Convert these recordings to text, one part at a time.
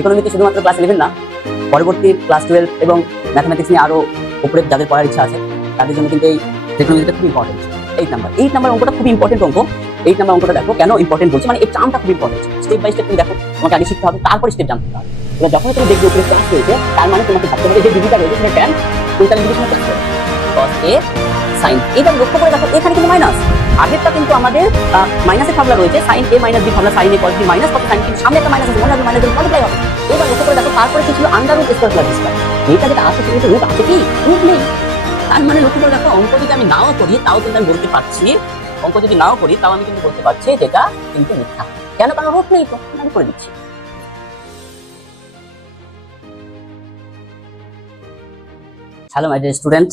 ইকোনমিতে শুধুমাত্র ক্লাস 11 না, পরবর্তী ক্লাস 12 এবং ম্যাথমেটিক্স নিয়ে আরো উপরে যাদের পড়ার ইচ্ছা আছে তাদের জন্য কিন্তু এই ইকোনমিটা খুব ইম্পর্টেন্ট। 8 নাম্বার অঙ্কটা খুব ইম্পর্টেন্ট অঙ্ক। 8 নাম্বার অঙ্কটা দেখো কেন ইম্পর্টেন্ট বলছি, মানে এই টার্মটা খুব ইম্পর্টেন্ট। স্টেপ বাই স্টেপ তুমি দেখো, তোমাকে আগে শিখতে হবে, তারপর স্টেপ জানতে হবে। এবার যখন তুমি দেখবে উপরে ক্লাস রয়েছে, তার মানে তোমাকে ভাবতে হবে যে ডিভিটা রয়েছে সেটা tan টোটাল ডিভিশন করতে হবে cos a sin। এবার লক্ষ্য করে দেখো এখানে কিন্তু মাইনাস, আগেরটা কিন্তু আমাদের মাইনাসের ফর্মুলা রয়েছে sin a - b formula sin a cos b minus cos sin, কিন্তু সামনে একটা মাইনাস আছে, মনে হবে মাইনাস দিয়ে মাল্টিপ্লাই হবে। এবার লক্ষ্য করে দেখো তারপরে কি ছিল under root square plus square. এইটা যেটা আছে সেটা রুট আছে কি? রুট নেই। তার মানে লক্ষ্য করে দেখো অঙ্ক যদি আমি নাও করি তাও কিন্তু আমি বলতে পারছি, অঙ্ক যদি নাও করি তাও আমি কিন্তু বলতে পারছি যেটা কিন্তু মিথ্যা। কেন? কারণ রুট নেই, তো আমি করে দিচ্ছি। হ্যালো মাই ডিয়ার স্টুডেন্ট,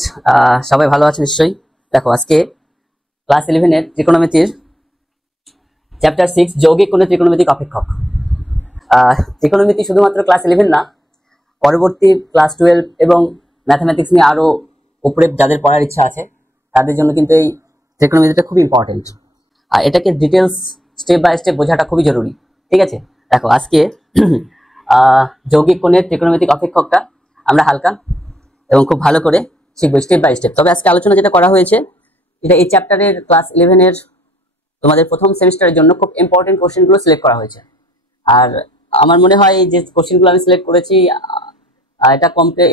সবাই ভালো আছেন নিশ্চয়ই। দেখো আজকে ক্লাস 11 এর ত্রিকোণমিতির চ্যাপ্টার 6 যৌগিক কোণের ত্রিকোণমিতিক অপেক্ষক। ত্রিকোণমিতি শুধুমাত্র ক্লাস 11 না, পরবর্তী ক্লাস 12 এবং ম্যাথমেটিক্স নিয়ে আরো উপরে যাদের পড়ার ইচ্ছা আছে তাদের জন্য কিন্তু এই ত্রিকোণমিতিটা খুব ইম্পর্টেন্ট। আর এটাকে ডিটেলস স্টেপ বাই স্টেপ বোঝাটা খুবই জরুরি। ঠিক আছে, দেখো আজকে যৌগিক কোণের ত্রিকোণমিতিক অপেক্ষকটা আমরা হালকা এবং খুব ভালো করে শিখবো স্টেপ বাই স্টেপ। তবে আজকে আলোচনা যেটা করা হয়েছে এটা এই চ্যাপ্টারের ক্লাস 11 এর তোমাদের প্রথম সেমিস্টারের জন্য খুব ইম্পর্টেন্ট কোশ্চেনগুলো সিলেক্ট করা হয়েছে। আর আমার মনে হয় যে কোশ্চেনগুলো আমি সিলেক্ট করেছি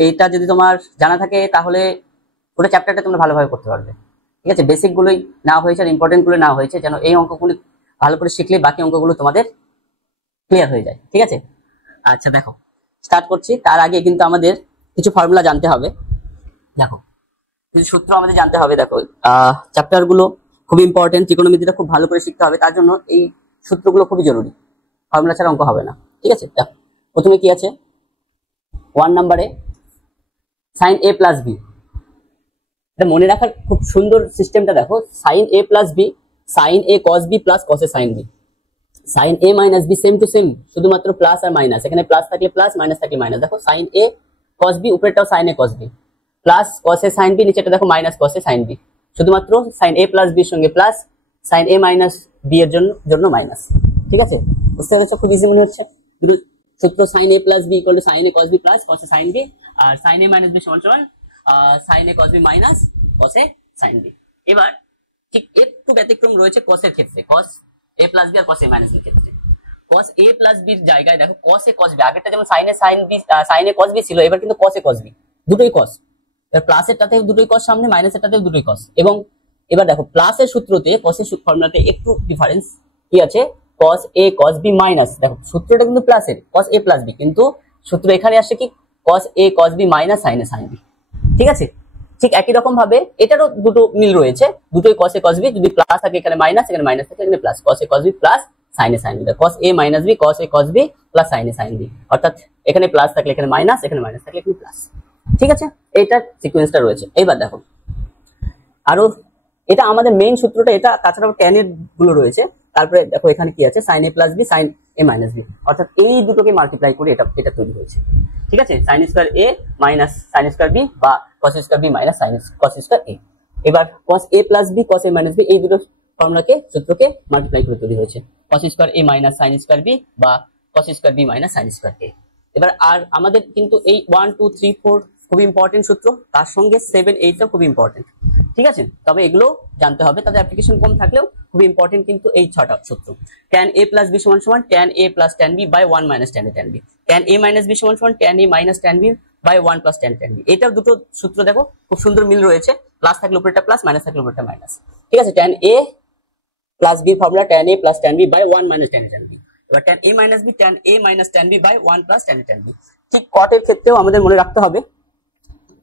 এটা যদি তোমার জানা থাকে তাহলে পুরো চ্যাপ্টারটা তোমরা ভালোভাবে করতে পারবে। ঠিক আছে, বেসিকগুলোই নেওয়া হয়েছে আর ইম্পর্টেন্টগুলো নেওয়া হয়েছে, যেন এই অঙ্কগুলো ভালো করে শিখলে বাকি অঙ্কগুলো তোমাদের ক্লিয়ার হয়ে যায়। ঠিক আছে, আচ্ছা দেখো স্টার্ট করছি। তার আগে কিন্তু আমাদের কিছু ফর্মুলা জানতে হবে। দেখো কিছু সূত্র আমাদের জানতে হবে। দেখো চ্যাপ্টারগুলো খুব ইম্পর্টেন্ট, ত্রিকোণমিতিটা খুব ভালো করে শিখতে হবে, তার জন্য এই সূত্রগুলো খুবই জরুরি। ফর্মুলা ছাড়া অঙ্ক হবে না। ঠিক আছে, দেখো প্রথমে কি আছে 1 নম্বরে sin a প্লাস b। এটা মনে রাখার খুব সুন্দর সিস্টেমটা দেখো, sin a plus b sin a cos b plus cos a sin b। sin a minus b same to same, শুধুমাত্র প্লাস আর মাইনাস, এখানে প্লাস থাকলে প্লাস মাইনাস থাকলে মাইনাস। দেখো sin a cos b উপরেরটাও sin a cos b plus cos a sin b, নিচেটা দেখো minus cos a sin b, শুধুমাত্র sin a plus b এর সঙ্গে plus, sin a minus b এর জন্য মাইনাস। ঠিক আছে, বুঝতে পেরেছো? খুব ইজি মনে হচ্ছে। দুটো সূত্র sin a plus b equal to sin a cos b plus cos a sin b, আর sin a মাইনাস b সমান সমান sin a cos b minus cos a sin b। এবার ঠিক একটু ব্যতিক্রম রয়েছে cos এর ক্ষেত্রে, cos a প্লাস b আর cos a মাইনাস b এর ক্ষেত্রে। cos a প্লাস b এর জায়গায় দেখো cos a cos b, আগেরটা যেমন sin a cos b ছিল, এবার কিন্তু cos a cos b, দুটোই cos। এবার প্লাসেরটাতেও দুটোই cos সামনে, মাইনাসেরটাতেও দুটোই cos। এবং এবার দেখো প্লাসের সূত্রতে cos এর ফর্মুলাতে একটু ডিফারেন্স কি আছে, cos a cos b minus, দেখো সূত্রটা কিন্তু প্লাসের cos a প্লাস b, কিন্তু সূত্র এখানে আসছে কি cos a cos b minus sin a sin b। ঠিক আছে, ঠিক একই রকম ভাবে এটারও দুটো মিল রয়েছে, দুটোই cos a cos b, যদি প্লাস থাকে এখানে মাইনাস, এখানে মাইনাস থাকে এখানে plus, cos a cos b plus sin a sin b, cos a minus b cos a cos b plus sin a sin b, অর্থাৎ এখানে প্লাস থাকলে এখানে মাইনাস, এখানে মাইনাস থাকলে এখানে প্লাস। ঠিক আছে, এইটার সিকোয়েন্সটা রয়েছে। এইবার দেখো আরো, এটা আমাদের মেইন সূত্রটা এটা, তাছাড়াও tan এর গুলো রয়েছে। তারপরে দেখো এখানে কি আছে sin a plus b sin a minus b, অর্থাৎ এই দুটোকে মাল্টিপ্লাই করে এটা তৈরি হয়েছে। ঠিক আছে, sin square a minus sin square b বা cos square b minus sin cos square a। এবার cos a plus b cos a minus b, এই দুটো ফর্মুলাকে সূত্রকে মাল্টিপ্লাই করে তৈরি হয়েছে cos square a minus sin square b বা cos square b minus sin square a। এবার আর আমাদের কিন্তু এই 1 2 3 4 খুব ইম্পর্টেন্ট সূত্র, তার সঙ্গে 7 8টা খুব ইম্পর্টেন্ট। ঠিক আছে, তবে এগুলো জানতে হবে, তাদের অ্যাপ্লিকেশন কম থাকলেও খুব ইম্পর্টেন্ট কিন্তু এই 6টা সূত্র। tan a প্লাস b সমান সমান tan a plus tan b by 1 minus tan a tan b, tan a minus b সমান সমান tan a minus tan b by 1 plus tan a tan b। এটা দুটো সূত্র দেখো খুব সুন্দর মিল রয়েছে, প্লাস থাকলে উপরেরটা প্লাস, মাইনাস থাকলে উপরেরটা মাইনাস। ঠিক আছে, tan a plus b formula tan a plus tan b by 1 minus tan a tan b। এবার tan a minus b tan a minus tan b by 1 plus tan a tan b। ঠিক cot এর ক্ষেত্রেও আমাদের মনে রাখতে হবে,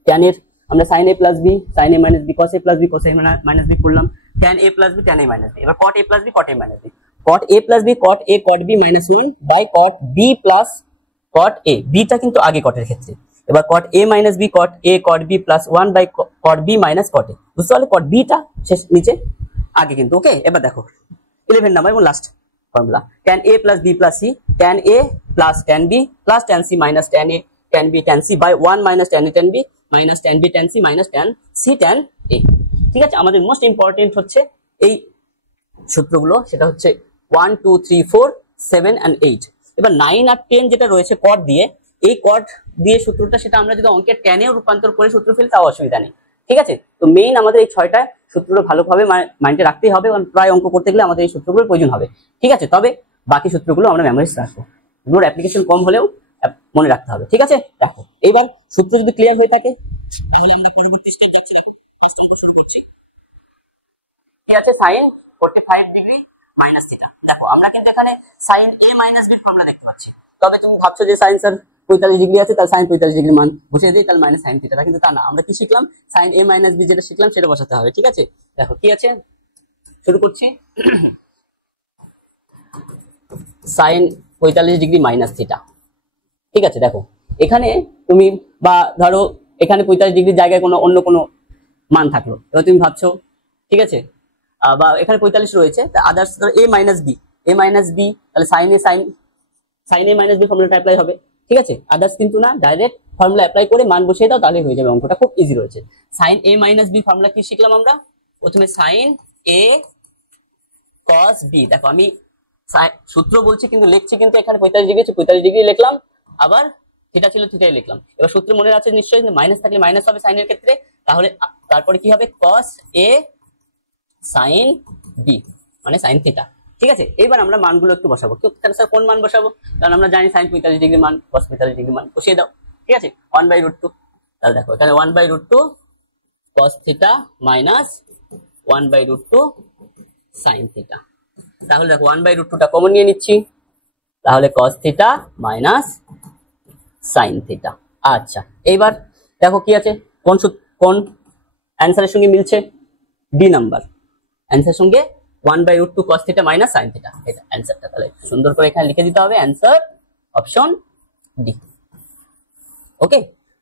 tan এর আমরা sin a plus b sin a minus b cos a plus b cos a minus b করলাম, tan a plus b tan a minus b। এবার cot a plus b cot a minus b, cot a plus b cot a cot b minus 1 by cot b plus cot a, b টা কিন্তু আগে cot এর ক্ষেত্রে। এবার cot a minus b cot a cot b plus 1 by cot b minus cot a, বুঝতে পারলে cot b টা শেষ নিচে আগে কিন্তু। ওকে, এবার দেখো 11 নাম্বার এবং last formula tan a plus b plus c tan a plus tan b plus tan c minus tan a tan b tan c by 1 minus tan a tan b minus tan b tan c minus tan c tan a। ঠিক আছে, আমাদের most important হচ্ছে এই সূত্রগুলো, সেটা হচ্ছে 1 2 3 4 7 and 8। এবার 9 আর 10 যেটা রয়েছে কট দিয়ে, এই কট দিয়ে সূত্রটা সেটা আমরা যদি অঙ্কের টেনেও রূপান্তর করে সূত্র ফেলি তাও অসুবিধা নেই। ঠিক আছে, তো মেইন আমাদের এই 6টা সূত্রগুলো ভালোভাবে মাইন্ডে রাখতেই হবে, কারণ প্রায় অঙ্ক করতে গেলে আমাদের এই সূত্রগুলোর প্রয়োজন হবে। ঠিক আছে, তবে বাকি সূত্রগুলো আমরা মেমোরিজ রাখবো, এগুলোর অ্যাপ্লিকেশন কম হলেও মনে রাখতে হবে। ঠিক আছে, দেখো এইবার সূত্র যদি ক্লিয়ার হয়ে থাকে তাহলে আমরা পরবর্তী স্টেপ যাচ্ছি। দেখো ফার্স্ট অঙ্ক শুরু করছি। কি আছে, sin 45 ডিগ্রি মাইনাস থিটা। দেখো আমরা কিন্তু এখানে sin a minus b formula দেখতে পাচ্ছি। তবে তুমি ভাবছো যে sin স্যার 45 ডিগ্রি আছে, তাহলে sin 45 ডিগ্রি মান বসিয়ে দিই, তাহলে মাইনাস sin থিটা, কিন্তু তা না, আমরা কি শিখলাম, sin a মাইনাস b যেটা শিখলাম সেটা বসাতে হবে। ঠিক আছে, দেখো কি আছে, শুরু করছি। sin 45 degree minus theta. ঠিক আছে, দেখো এখানে তুমি বা ধরো এখানে 45 ডিগ্রির জায়গায় অন্য কোনো মান থাকলো, এবার তুমি ভাবছো, ঠিক আছে, বা এখানে 45 রয়েছে, আদার্স a মাইনাস বি, তাহলে সাইন এ মাইনাস বি ফর্মুলাটা অ্যাপ্লাই হবে। ঠিক আছে, আদার্স কিন্তু না, ডাইরেক্ট ফর্মুলা অ্যাপ্লাই করে মান বসিয়ে দাও, তাহলে হয়ে যাবে, অঙ্কটা খুব ইজি রয়েছে। Sign A minus B formula কি শিখলাম আমরা, প্রথমে সাইন এ কস বি। দেখো আমি সূত্র বলছি কিন্তু লিখছি কিন্তু এখানে 45 ডিগ্রি আছে, 45 ডিগ্রি লিখলাম, আবার থিটা ছিল থিটাই লিখলাম। এবার সূত্র মনে আছে নিশ্চয়ই, মাইনাস থাকলে মাইনাস হবে সাইনের ক্ষেত্রে, তাহলে তারপরে কি হবে, কস এ সাইন বি মানে সাইন থিটা। ঠিক আছে, এইবার আমরা মানগুলো একটু বসাবো। স্যার কোন মান বসাবো, কারণ আমরা জানি সাইন 45 ডিগ্রি মান, কস 45 ডিগ্রি মান বসিয়ে দাও। ঠিক আছে, 1/√2, তাহলে দেখো এখানে 1/√2 cos theta minus 1/√2 sine theta. তাহলে দেখো 1/√2টা কমন নিয়ে নিচ্ছি, তাহলে cos theta minus sine theta. আচ্ছা, এইবার দেখো কি আছে, কোন অ্যান্সারের সঙ্গে মিলছে, ডি নাম্বার অ্যান্সারের সঙ্গে 1/√2 cos theta minus sine theta, এটা অ্যান্সারটা। তাহলে সুন্দর করে এখানে লিখে দিতে হবে, অ্যান্সার অপশন ডি। ওকে,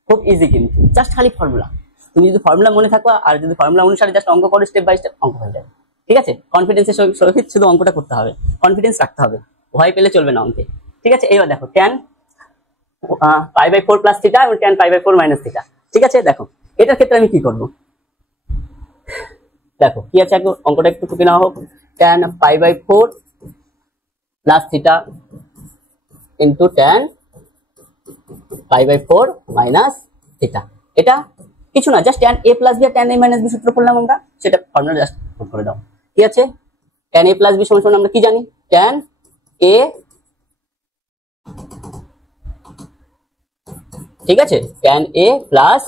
খুব ইজি, কিন্তু জাস্ট খালি ফর্মুলা, তুমি যদি ফর্মুলা মনে থাকো আর যদি ফর্মুলা অনুসারে জাস্ট অঙ্ক করো, স্টেপ বাই স্টেপ অঙ্ক হয়ে যাবে। ঠিক আছে, কনফিডেন্সের সহিত শুধু অঙ্কটা করতে হবে, কনফিডেন্স রাখতে হবে, ভয় পেলে চলবে না অঙ্কে। ঠিক আছে, এবার দেখো tan π/4 প্লাস থিটা এবং tan π/4 মাইনাস থিটা। ঠিক আছে, দেখো এটার ক্ষেত্রে আমি কি করব, দেখো কি আছে, অঙ্কটা একটু টুকে নেওয়া হোক, tan π/4 plus theta into tan π/4 minus theta. এটা কিছু না, just tan a plus b আর tan a মাইনাস b সূত্র পড়লাম আমরা, সেটা ফর্মুলা জাস্ট নোট করে দাও। কি আছে, tan a প্লাস b সমান আমরা কি জানি, tan a, ঠিক আছে, tan a plus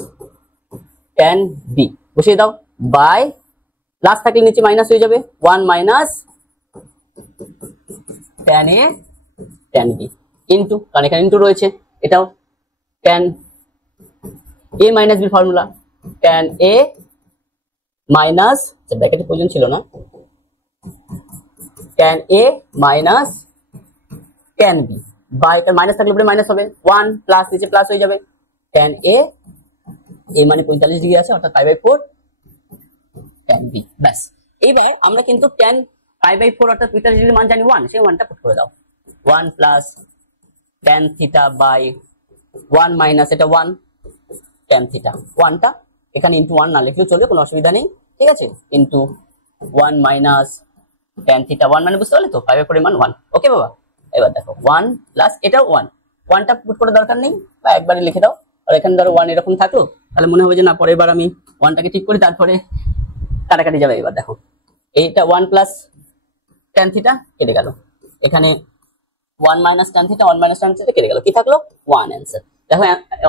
tan b বসিয়ে দাও, বাই প্লাস থাকলে নিচে মাইনাস হয়ে যাবে, 1 minus tan a tan b into, কারণ এখানে ইনটু রয়েছে, এটাও tan a minus b formula, tan a minus, ব্র্যাকেটের প্রয়োজন ছিল না, tan a minus tan b, বা এটা মাইনাস থাকলে পরে মাইনাস হবে, 1 প্লাস নিচে প্লাস হয়ে যাবে, tan a মানে 45 ডিগ্রি আছে, অর্থাৎ π/4 tan b। ব্যাস, এইবার আমরা কিন্তু tan π/4 অর্থাৎ 45 ডিগ্রি মান জানি 1, সেই 1টা পুট করে দাও, 1 plus tan theta by 1 minus এটা 1 tan থিটা, 1টা এখানে ইনটু 1 না লিখলেও চলবে, কোনো অসুবিধা নেই। ঠিক আছে, ইনটু 1 মাইনাস tan থিটা, 1 মানে বুঝতে পারলে তো, π/4 এর মান 1। ওকে বাবা, এবার দেখো 1 প্লাস এটাও 1টা পুট করে দরকার নেই, বা একবারে লিখে দাও। আর এখানে ধরো 1 এরকম থাকলো, তাহলে মনে হবে যে না, পরের বার আমি 1টাকে ঠিক করি, তারপরে কাটাকাটি যাবে। এবার দেখো এইটা 1 প্লাস tan থিটা কেটে গেল, এখানে 1 minus tan theta, 1 minus tan theta কেটে গেল, কি থাকলো 1 অ্যান্সার। দেখো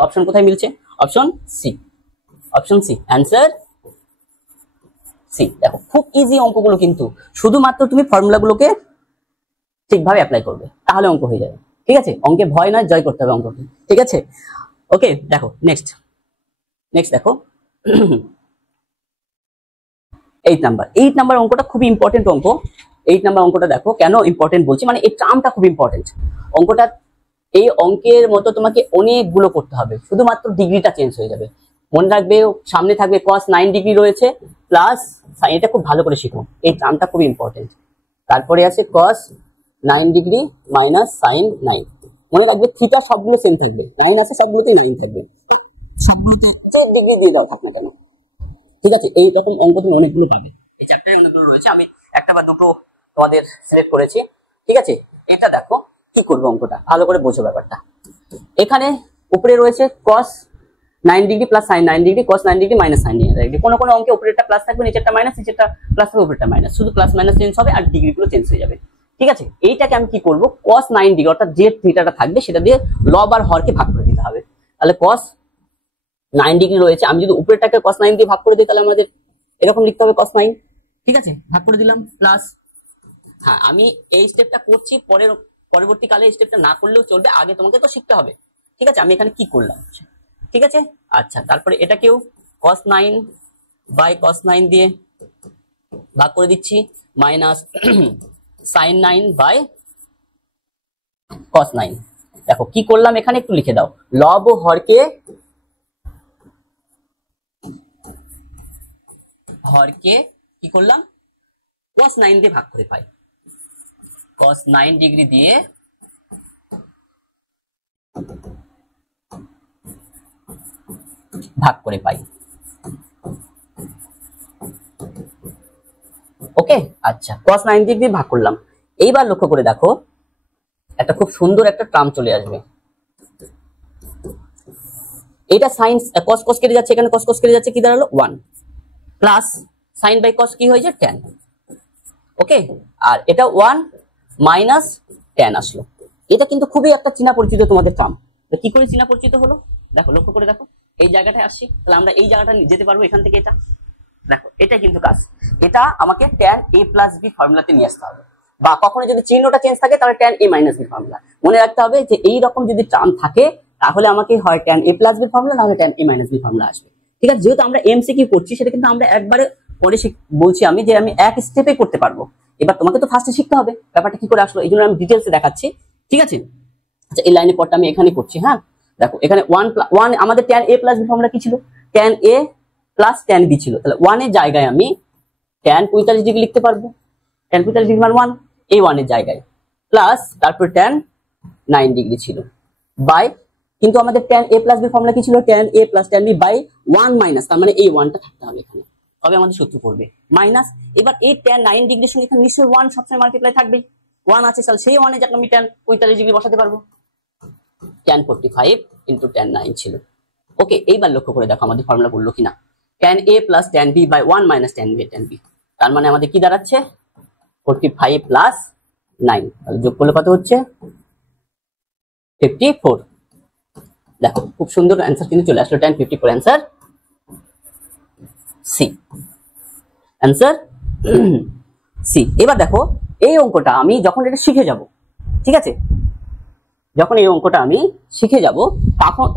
অপশন কোথায় মিলছে, option C, option C answer C. দেখো খুব ইজি অঙ্কগুলো, কিন্তু শুধুমাত্র তুমি ফর্মুলাগুলোকে ঠিকভাবে অ্যাপ্লাই করবে, তাহলে অঙ্ক হয়ে যাবে। ঠিক আছে, অঙ্কে ভয় নয়, জয় করতে হবে অঙ্ককে। ঠিক আছে, ওকে, দেখো নেক্সট দেখো 8 নাম্বার অঙ্কটা খুবই ইম্পর্টেন্ট অঙ্ক। 8 নাম্বার অঙ্কটা দেখো কেন ইম্পর্টেন্ট বলছি, মানে এই টার্মটা খুব ইম্পর্টেন্ট। অঙ্কটা, এই অঙ্কের মতো তোমাকে অনেকগুলো করতে হবে, শুধুমাত্র ডিগ্রিটা চেঞ্জ হয়ে যাবে। মনে রাখবে সামনে থাকবে cos 9 ডিগ্রি রয়েছে প্লাস সাইন, এটা খুব ভালো করে শিখো, এই টার্মটা খুব ইম্পর্টেন্ট। তারপরে আছে cos 9 ডিগ্রি মাইনাস সাইন 9, মনে রাখবে থিটা সবগুলো সেম থাকবে, 9 আছে সবগুলোতে 9 থাকবে, সবগুলোতে যে ডিগ্রি দিয়ে দাও থাক না কেন। ঠিক আছে, এই রকম অঙ্ক তুমি অনেকগুলো পাবে, এই চ্যাপ্টারে অনেকগুলো রয়েছে, আমি একটা বা দুটো তোমাদের সিলেক্ট করেছি। ঠিক আছে, এটা দেখো কি করবো অঙ্কটা ভালো করে বোঝো ব্যাপারটা। এখানে উপরে রয়েছে cos 9 degree plus sin 9 degree, cos 9 degree minus sin 9 degree. কোনো কোনো অঙ্কে উপরেরটা প্লাস থাকবে, নিচেরটা মাইনাস, নিচেরটা প্লাস থাকবে, উপরেরটা মাইনাস, শুধু প্লাস মাইনাস চেঞ্জ হবে আর ডিগ্রি গুলো চেঞ্জ হয়ে যাবে। ঠিক আছে, এইটাকে আমি কি করব, cos 9 ডিগ্রি অর্থাৎ যে থিটাটা থাকবে সেটা দিয়ে লব আর হরকে ভাগ করে দিতে হবে। তাহলে cos 9 ডিগ্রি রয়েছে, আমি যদি উপরেরটাকে cos 9 দিয়ে ভাগ করে দিই তাহলে আমাদের এরকম লিখতে হবে cos 9। ঠিক আছে, ভাগ করে দিলাম প্লাস, হ্যাঁ আমি এই স্টেপটা করছি, পরবর্তীকালে এই স্টেপটা না করলেও চলবে, আগে তোমাকে তো শিখতে হবে। ঠিক আছে, আমি এখানে কি করলাম, ঠিক আছে। আচ্ছা, তারপরে এটাকেও cos 9 বাই cos 9 দিয়ে ভাগ করে দিচ্ছি, মাইনাস sin 9 বাই cos 9। দেখো কি করলাম এখানে, একটু লিখে দাও, লব ও হরকে কি করলাম, cos 9 দিয়ে ভাগ করে পাই, cos 9 ডিগ্রি দিয়ে ভাগ করে পাই। ওকে, আচ্ছা cos 9 ডিগ্রি ভাগ করলাম। এইবার লক্ষ্য করে দেখো একটা খুব সুন্দর একটা টার্ম চলে আসবে, এটা sin cos cos কেটে যাচ্ছে, এখানে cos cos কেটে যাচ্ছে, কি দাঁড়ালো 1 প্লাস sin বাই cos কি হয়ে যায় tan। ওকে, আর এটা 1 মাইনাস tan আসলো। এটা কিন্তু খুবই একটা চিনা পরিচিত তোমাদের টার্ম। কি করে চিনা পরিচিত হলো দেখো, লক্ষ্য করে দেখো, এই জায়গাটায় আসছি, তাহলে আমরা এই জায়গাটা যেতে পারবো এখান থেকে। এটা দেখো, এটা কিন্তু কাজ, এটা আমাকে tan a প্লাস b ফর্মুলাতে নিয়ে আসতে হবে, বা কখনো যদি চিহ্নটা চেঞ্জ থাকে তাহলে tan a minus b formula মনে রাখতে হবে যে এই রকম যদি টার্ম থাকে তাহলে আমাকে হয় tan a plus b formula, না হলে tan a minus b formula আসবে। ঠিক আছে, যেহেতু আমরা এমসিকিউ করছি সেটা কিন্তু আমরা একবারে পরে বলছি আমি যে আমি এক স্টেপে করতে পারবো। এবার তোমাকে তো ফার্স্টে শিখতে হবে ব্যাপারটা কি করে আসলো, এই জন্য আমি ডিটেলসে দেখাচ্ছি। ঠিক আছে, আচ্ছা এই লাইনের পরটা আমি এখানে করছি। হ্যাঁ দেখো, এখানে 1 আমাদের tan a plus b formula কি ছিল, tan a plus tan b ছিল, তাহলে 1 এর জায়গায় আমি tan 45 ডিগ্রি লিখতে পারবো, tan 45 ডিগ্রি মানে 1, এই 1 এর জায়গায় প্লাস তারপর tan 9 ডিগ্রি ছিল বাই, কিন্তু আমাদের tan a plus b formula কি ছিল, tan a plus tan b by 1 minus, তার মানে এই 1টা থাকতে হবে এখানে, তবে আমাদের সূত্র পড়বে মাইনাস। এবার এই tan 9 ডিগ্রির সঙ্গে এখানে নিশ্চয়ই 1 সবসময় মাল্টিপ্লাই থাকবে, 1 আছে, তাহলে সেই 1 এর জায়গায় আমি tan 45 ডিগ্রি বসাতে পারবো, tan 45 ইনটু tan 9 ছিল। ওকে, এইবার লক্ষ্য করে দেখো আমাদের ফর্মুলা বললো কিনা, tan a plus tan b by 1 minus tan b tan b, তার মানে আমাদের কি দাঁড়াচ্ছে 45 প্লাস 9, তাহলে যোগ করলে কত হচ্ছে 54। দেখো খুব সুন্দর অ্যান্সার কিন্তু চলে আসলো, tan 54 answer C, answer C. এবার দেখো এই অঙ্কটা আমি যখন এটা শিখে যাব, ঠিক আছে, যখন এই অঙ্কটা আমি শিখে যাব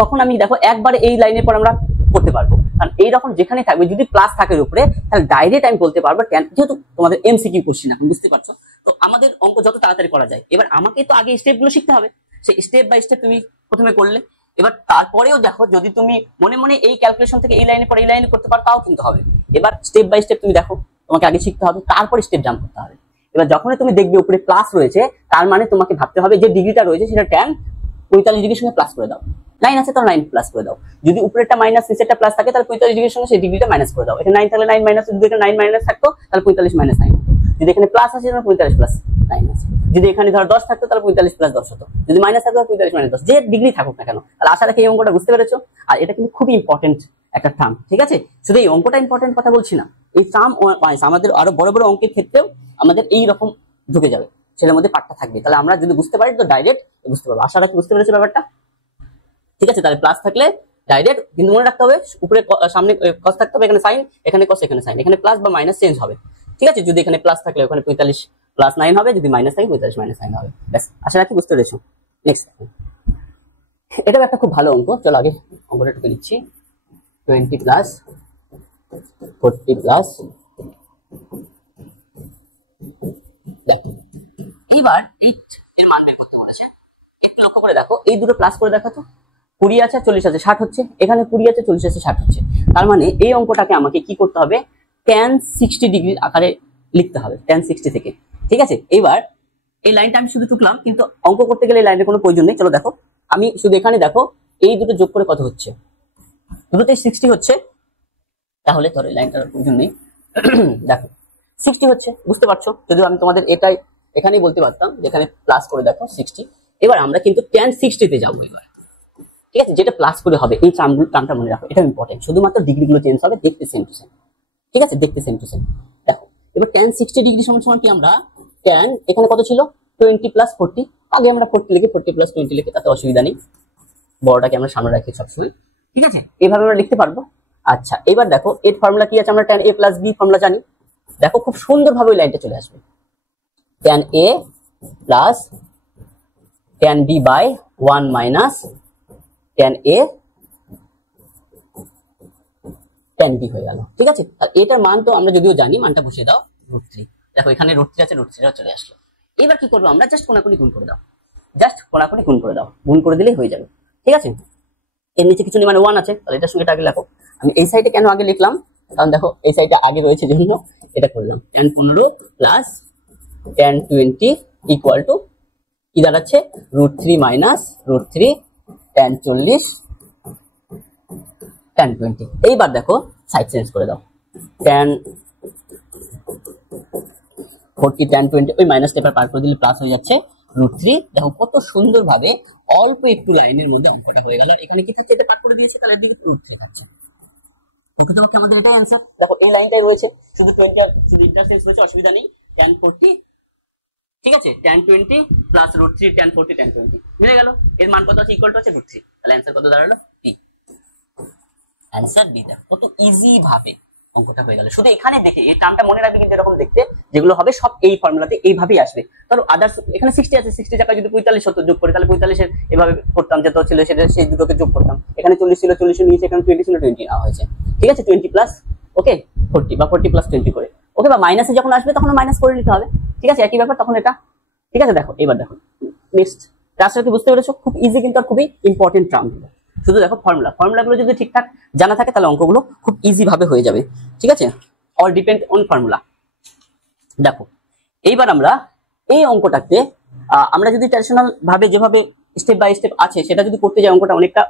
তখন আমি দেখো একবারে এই লাইনের পর আমরা করতে পারবো, কারণ এইরকম যেখানে থাকবে যদি প্লাস থাকে উপরে তাহলে ডাইরেক্ট আমি বলতে পারবো tan, যেহেতু তোমাদের এমসিকিউ কোশ্চেন এখন বুঝতে পারছো, তো আমাদের অঙ্ক যত তাড়াতাড়ি করা যায়। এবার আমাকে তো আগে স্টেপগুলো শিখতে হবে, সেই স্টেপ বাই স্টেপ তুমি প্রথমে করলে, এবার তারপরেও দেখো যদি তুমি মনে মনে এই ক্যালকুলেশন থেকে এই লাইনে পরে এই লাইনে করতে পারো তাও কিন্তু হবে। এবার স্টেপ বাই স্টেপ তুমি দেখো, তোমাকে আগে শিখতে হবে, তারপর স্টেপ জাম্প করতে হবে। এবার যখনই তুমি দেখবে উপরে প্লাস রয়েছে তার মানে তোমাকে ভাবতে হবে যে ডিগ্রিটা রয়েছে সেটা tan 45 ডিগ্রির সঙ্গে প্লাস করে দাও, 9 আছে তাহলে 9 প্লাস করে দাও, যদি উপরেরটা মাইনাস নিচেরটা প্লাস থাকে তাহলে 45 ডিগ্রির সঙ্গে সেই ডিগ্রিটা মাইনাস করে দাও, এটা 9 থাকলে 9 মাইনাস, যদি এখানে 9 মাইনাস থাকতো তাহলে 45 মাইনাস 9, যদি এখানে প্লাস আছে তাহলে 45 প্লাস 9 আছে, যদি এখানে ধর 10 থাকতো তাহলে 45 প্লাস 10 হতো, যদি মাইনাস থাকতো 45 মাইনাস 10, যে ডিগ্রি থাকুক না কেন। তাহলে আশা রাখি এই অঙ্কটা বুঝতে পেরেছো, আর এটা কিন্তু খুবই ইম্পর্টেন্ট একটা টার্ম। ঠিক আছে, শুধু এই অঙ্কটা ইম্পর্টেন্ট কথা বলছি না, এই টার্ম ওয়াইজ আমাদের আরো বড় বড় অঙ্কের ক্ষেত্রেও আমাদের এই রকম ঢুকে যাবে, সেটার মধ্যে পার্টটা থাকবে, তাহলে আমরা যদি বুঝতে পারি তো ডাইরেক্ট বুঝতে পারবো। আশা রাখি বুঝতে পেরেছো ব্যাপারটা, ঠিক আছে। তাহলে প্লাস থাকলে ডাইরেক্ট, কিন্তু মনে রাখতে হবে উপরে সামনে cos থাকতে হবে, এখানে sin, এখানে cos, এখানে sin, এখানে প্লাস বা মাইনাস চেঞ্জ হবে। ঠিক আছে, যদি এখানে প্লাস থাকলে ওখানে 45 প্লাস 9 হবে, যদি মাইনাস থাকে 45 মাইনাস 9 হবে। ব্যাস, আশা রাখি বুঝতে পেরেছো। নেক্সট, এটাও একটা খুব ভালো অঙ্ক, চলো আগে অঙ্কটা টুকে দিচ্ছি। 20 প্লাস 40 প্লাস, দেখো এইবার 8 এর মান বের করতে বলেছে। একটু লক্ষ্য করে দেখো, এই দুটো প্লাস করে দেখো তো, 20 আছে 40 আছে 60 হচ্ছে, এখানে 20 আছে 40 আছে 60 হচ্ছে, তার মানে এই অঙ্কটাকে আমাকে কি করতে হবে, tan 60 ডিগ্রি আকারে লিখতে হবে, tan 60 থেকে। ঠিক আছে, এবার এই লাইনটা আমি শুধু টুকলাম, কিন্তু অঙ্ক করতে গেলে এই লাইনের কোনো প্রয়োজন নেই। চলো দেখো, আমি শুধু এখানে দেখো এই দুটো যোগ করে কত হচ্ছে, দুটোতেই 60 হচ্ছে, তাহলে ধরো এই লাইনটার প্রয়োজন নেই। দেখো 60 হচ্ছে, বুঝতে পারছো, যদি আমি তোমাদের এটাই এখানেই বলতে পারতাম, যেখানে প্লাস করে দেখো 60, এবার আমরা কিন্তু tan 60 তে যাবো এবার, ঠিক আছে, যেটা প্লাস করে হবে। এই টার্মটা মনে রাখো, এটা ইম্পর্টেন্ট। শুধুমাত্র ডিগ্রি গুলো চেঞ্জ হবে, দেখতে সেম টু সেম, ঠিক আছে, দেখতে সেম টু সেম। দেখো এবার tan 60 ডিগ্রি সমান সমান কি, আমরা tan এখানে কত ছিল 20 প্লাস 40, আগে আমরা 40 লিখে 40 প্লাস 20 লিখে, তাতে অসুবিধা নেই, বড়টাকে আমরা সামনে রাখি সবসময়, ঠিক আছে, এইভাবে আমরা লিখতে পারবো। আচ্ছা এবার দেখো এর ফর্মুলা কি আছে, আমরা tan a plus b formula জানি। দেখো খুব সুন্দরভাবে ওই লাইনটা চলে আসবে, tan a plus tan b by 1 minus tan a tan b হয়ে গেল, ঠিক আছে। আর এটার মান তো আমরা যদিও জানি, মানটা বসিয়ে দাও √3। দেখো এখানে √3 আছে, √3 চলে আসলো। এবার কি করবো আমরা, জাস্ট কোনাকুনি গুণ করে দাও, জাস্ট কোনাকুনি গুণ করে দাও, গুণ করে দিলেই হয়ে যাবে, ঠিক আছে। এর নিচে কিছু নেই, মানে 1 আছে, তাহলে এটার সঙ্গে এটা আগে লেখো। আমি এই সাইডে কেন আগে লিখলাম, কারণ দেখো এই সাইডটা আগে রয়েছে জন্য এটা করলাম। tan 15 plus tan 20 equal to কি দাঁড়াচ্ছে, √3 মাইনাস √3 tan 40 tan 20। এইবার দেখো সাইড চেঞ্জ করে দাও, tan 40 tan 20 ওই মাইনাস টেপার পার করে দিলে প্লাস হয়ে যাচ্ছে √3। দেখো কত সুন্দর ভাবে অল্প একটু লাইনের মধ্যে অঙ্কটা হয়ে গেল। এখানে কি থাকছে, এটা পার করে দিয়েছে, তাহলে এদিকে √3 থাকছে। প্রকৃতপক্ষে আমাদের এটাই অ্যান্সার। দেখো এই লাইনটাই রয়েছে, শুধু 20 আর শুধু ইন্টারসেন্স রয়েছে, অসুবিধা নেই। tan 40, ঠিক আছে, tan 20 প্লাস √3 tan 40 tan 20 মিলে গেল। এর মান কত আছে, ইকুয়াল টু আছে √3, তাহলে অ্যান্সার কত দাঁড়ালো, b। Answer B. দেখো কত ইজি ভাবে অঙ্কটা হয়ে গেল। শুধু এখানে দেখে এই টার্মটা মনে রাখবে, কিন্তু এরকম দেখতে যেগুলো হবে সব এই ফর্মুলাতে এইভাবেই আসবে। ধরো আদার্স এখানে 60 আছে, 60 টাকা যদি 45 হতো যোগ করে, তাহলে 45 এর এভাবে করতাম, যত ছিল সেটা সেই দুটোকে যোগ করতাম। এখানে 40 ছিল, 40 নিয়েছে, এখানে 20 ছিল, 20 নেওয়া হয়েছে, ঠিক আছে। 20 প্লাস ওকে 40 বা 40 প্লাস 20 করে ওকে, বা মাইনাসে যখন আসবে তখন মাইনাস করে নিতে হবে, ঠিক আছে, একই ব্যাপার তখন এটা, ঠিক আছে। দেখো এবার দেখো নেক্সট ক্লাসটা কি বুঝতে পেরেছো, খুব ইজি কিন্তু আর খুবই ইম্পর্টেন্ট টার্ম গুলো। শুধু দেখো ফর্মুলাগুলো যদি ঠিকঠাক জানা থাকে তাহলে অঙ্কগুলো খুব ইজি ভাবে হয়ে যাবে, ঠিক আছে। All depend on formula. দেখো এইবার আমরা এই অঙ্কটাকে আমরা যদি ট্র্যাডিশনাল ভাবে যেভাবে স্টেপ বাই স্টেপ আছে সেটা যদি করতে যাই, অঙ্কটা অনেকটা